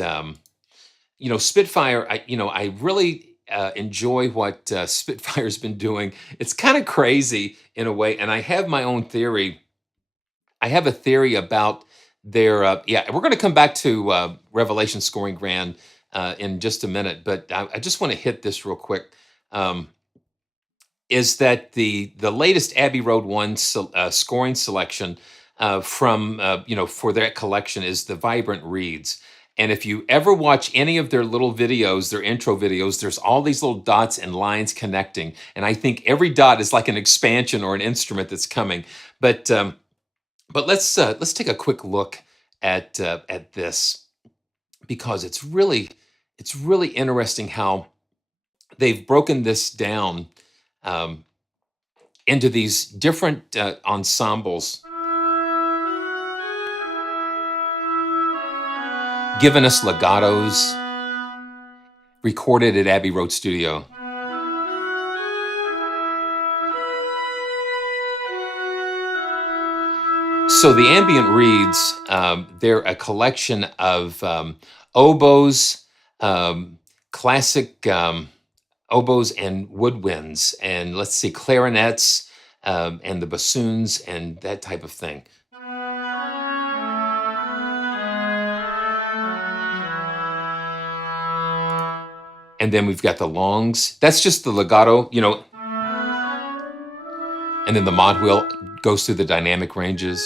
Spitfire. I really enjoy what Spitfire's been doing. It's kind of crazy in a way, and I have my own theory. I have a theory about their yeah. We're going to come back to Revelation Scoring Grand in just a minute, but I just want to hit this real quick. Um, is that the latest Abbey Road One scoring selection from for that collection is the Vibrant Reeds. And if you ever watch any of their little videos, their intro videos, there's all these little dots and lines connecting, and I think every dot is like an expansion or an instrument that's coming. But let's take a quick look at this, because it's really interesting how they've broken this down um, into these different ensembles, given us legatos, recorded at Abbey Road Studio. So the ambient reeds, they're a collection of oboes, classic oboes and woodwinds, and let's see, clarinets, and the bassoons and that type of thing. And then we've got the longs. That's just the legato, and then the mod wheel goes through the dynamic ranges.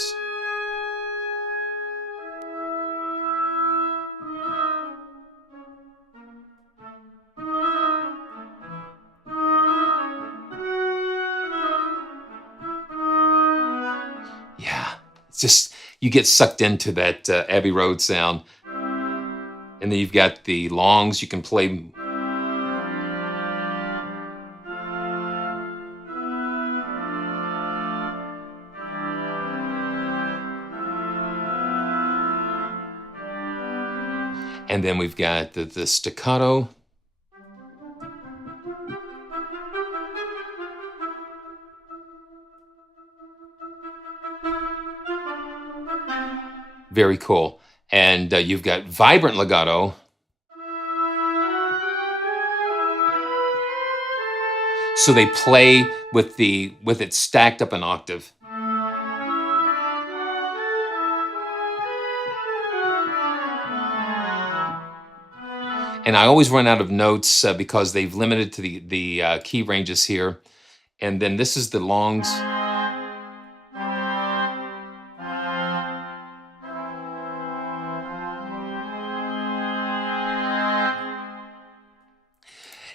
Yeah, it's just, you get sucked into that Abbey Road sound. And then you've got the longs you can play. And then we've got the staccato. Very cool. And you've got vibrant legato. So they play with it stacked up an octave. And I always run out of notes because they've limited to the key ranges here. And then this is the longs.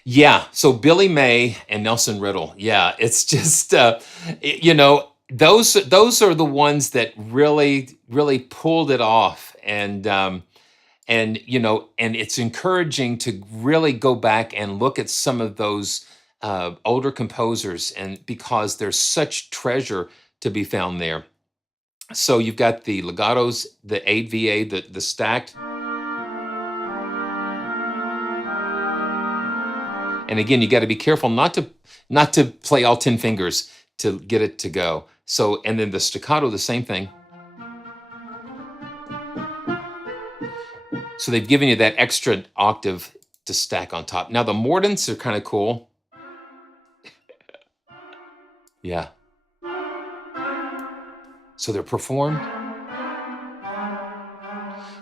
Yeah, so Billy May and Nelson Riddle. Yeah, it's just those are the ones that really pulled it off, and it's encouraging to really go back and look at some of those older composers, and because there's such treasure to be found there. So you've got the legatos, the 8VA, the stacked. And again, you got to be careful not to play all 10 fingers to get it to go. So, and then the staccato, the same thing. So they've given you that extra octave to stack on top. Now the mordants are kind of cool. Yeah. So they're performed.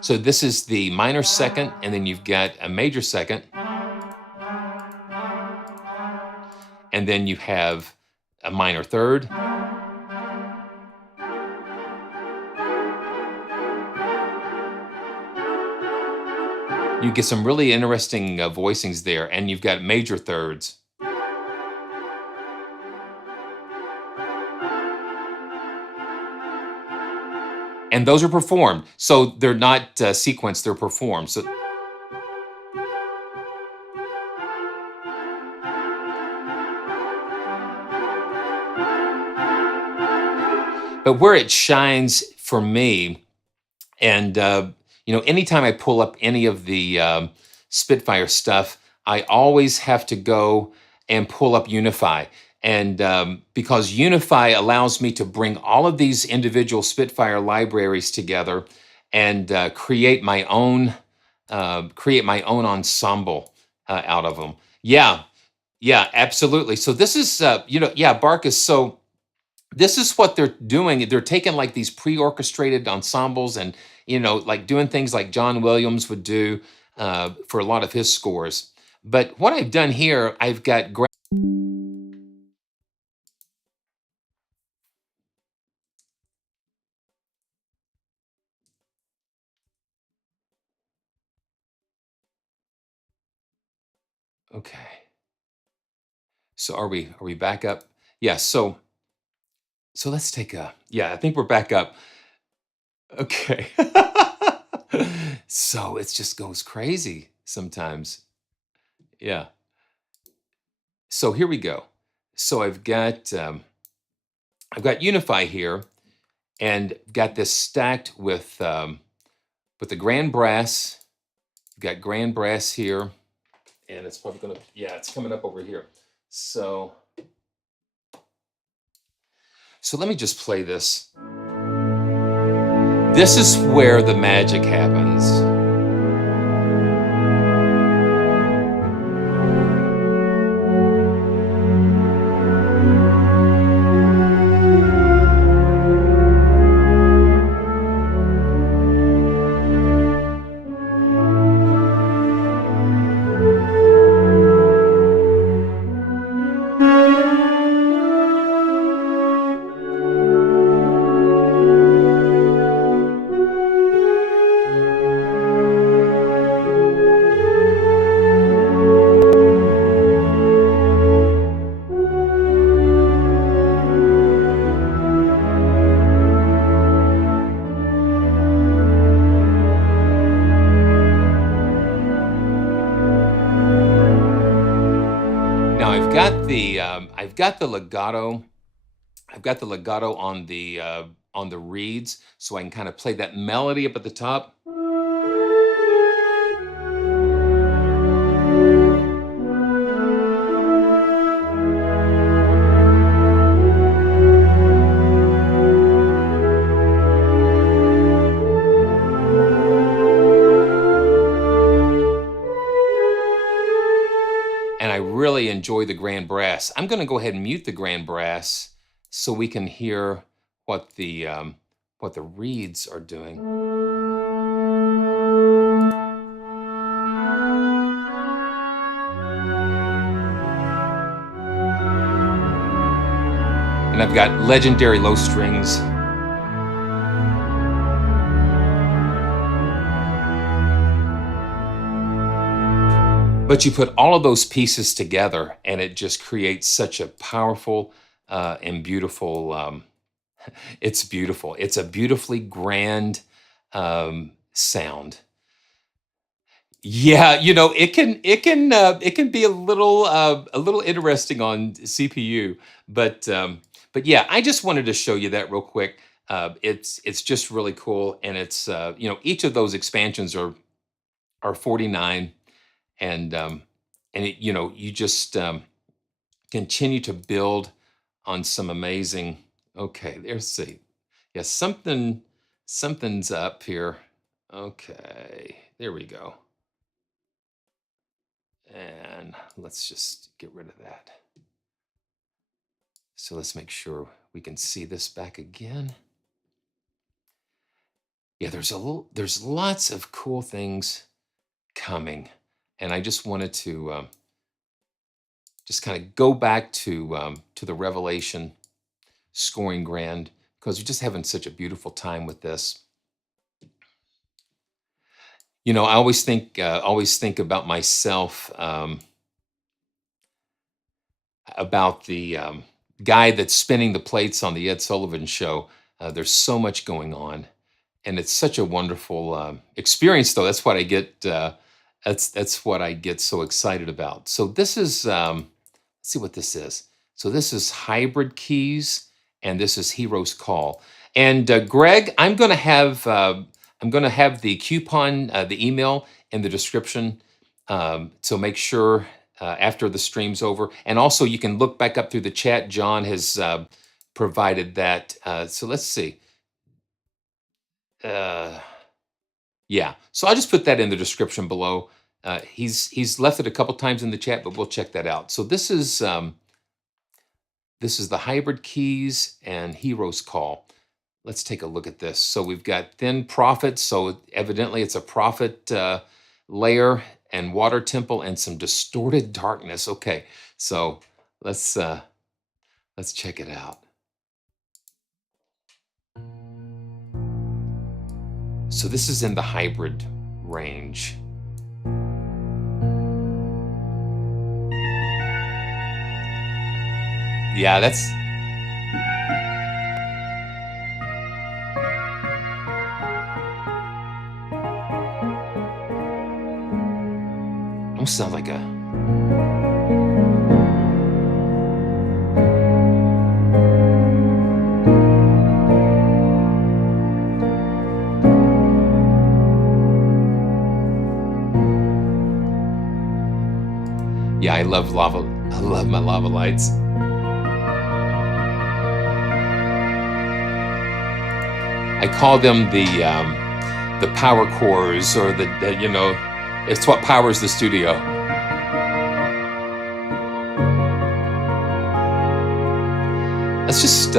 So this is the minor second, and then you've got a major second. And then you have a minor third. You get some really interesting voicings there, and you've got major thirds. And those are performed. So they're not sequenced, they're performed. So but where it shines for me, and anytime I pull up any of the Spitfire stuff, I always have to go and pull up Unify. And because Unify allows me to bring all of these individual Spitfire libraries together and create my own ensemble out of them. Yeah, absolutely. So this is Barkus. So this is what they're doing. They're taking like these pre-orchestrated ensembles and, like doing things like John Williams would do for a lot of his scores. But what I've done here, I've got okay. So are we back up? Yeah, so let's take I think we're back up. Okay. So it just goes crazy sometimes. Yeah. So here we go. So I've got Unify here, and got this stacked with the grand brass. We've got grand brass here, and it's probably gonna, it's coming up over here. So let me just play this. This is where the magic happens. I've got the legato. I've got the legato on the reeds, so I can kind of play that melody up at the top. Really enjoy the grand brass. I'm going to go ahead and mute the grand brass so we can hear what the reeds are doing. And I've got legendary low strings. But you put all of those pieces together and it just creates such a powerful and beautiful, it's beautiful. It's a beautifully grand sound. Yeah, you know, it can be a little interesting on CPU, but yeah, I just wanted to show you that real quick. It's just really cool, and it's you know, each of those expansions are 49, and it, you know, you just continue to build on some amazing. Okay, there's the, yeah, something's up here. Okay, there we go. And let's just get rid of that. So let's make sure we can see this back again. Yeah, there's lots of cool things coming, and I just wanted to just kind of go back to the Revelation scoring grand, because we're just having such a beautiful time with this. You know, I always think about myself, about the guy that's spinning the plates on the Ed Sullivan Show. There's so much going on, and it's such a wonderful experience. Though that's what I get. That's what I get so excited about. So this is let's see what this is. So this is Hybrid Keys, and this is Hero's Call. And Greg, I'm going to have the coupon, the email in the description. So make sure after the stream's over, and also you can look back up through the chat. John has provided that. So let's see. Yeah, so I'll just put that in the description below. He's left it a couple times in the chat, but we'll check that out. So this is the Hybrid Keys and Hero's Call. Let's take a look at this. So we've got Thin Prophet. So evidently it's a Prophet layer and Water Temple and some Distorted Darkness. Okay, so let's check it out. So this is in the hybrid range. Yeah, that's almost sounds like a yeah, I love lava. I love my lava lights. I call them the power cores, or the you know, it's what powers the studio. Let's just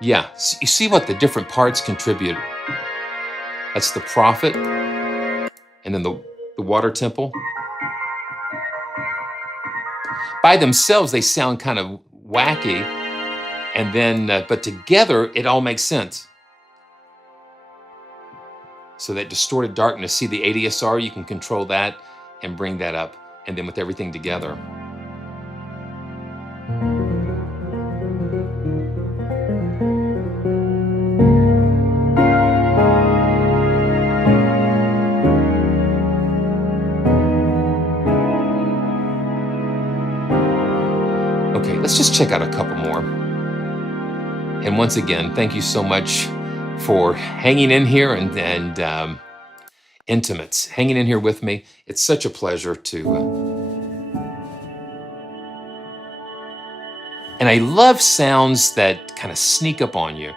yeah, you see what the different parts contribute. That's the Prophet, and then the Water Temple. By themselves, they sound kind of wacky, and then but together it all makes sense. So that Distorted Darkness, see the ADSR, you can control that and bring that up, and then with everything together. Okay, let's just check out a couple more. And once again, thank you so much for hanging in here and intimates, hanging in here with me. It's such a pleasure to. And I love sounds that kind of sneak up on you.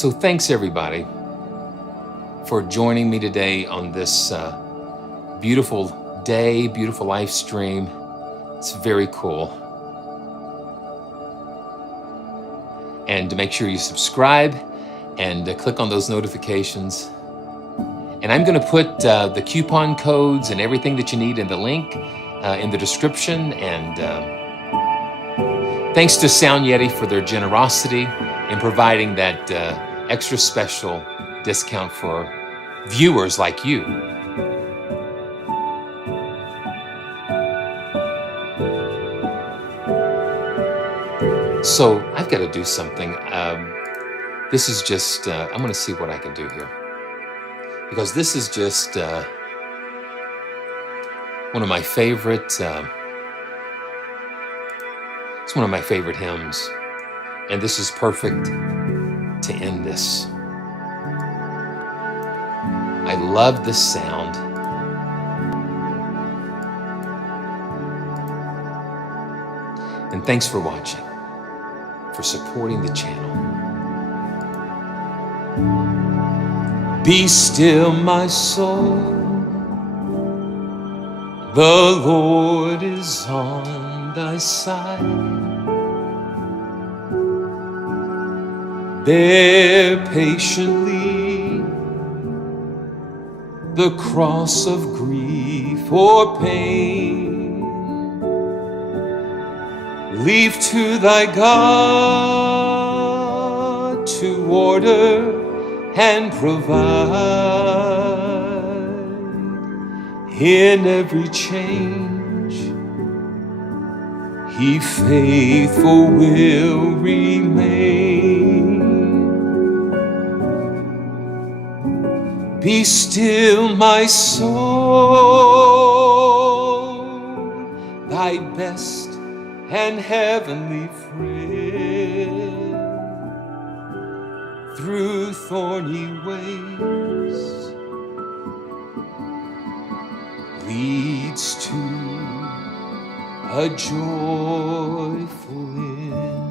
So thanks everybody for joining me today on this beautiful day, beautiful live stream. It's very cool. And to make sure you subscribe and click on those notifications. And I'm going to put the coupon codes and everything that you need in the link in the description. And thanks to Sound Yeti for their generosity in providing that extra special discount for viewers like you. So I've got to do something. This is just, I'm going to see what I can do here. Because this is just one of my favorite, it's one of my favorite hymns. And this is perfect to end this. I love this sound. And thanks for watching, for supporting the channel. Be still, my soul. The Lord is on thy side. Bear patiently the cross of grief or pain. Leave to thy God to order and provide. In every change, he faithful will remain. Be still, my soul, thy best and heavenly friend, through thorny ways leads to a joyful end.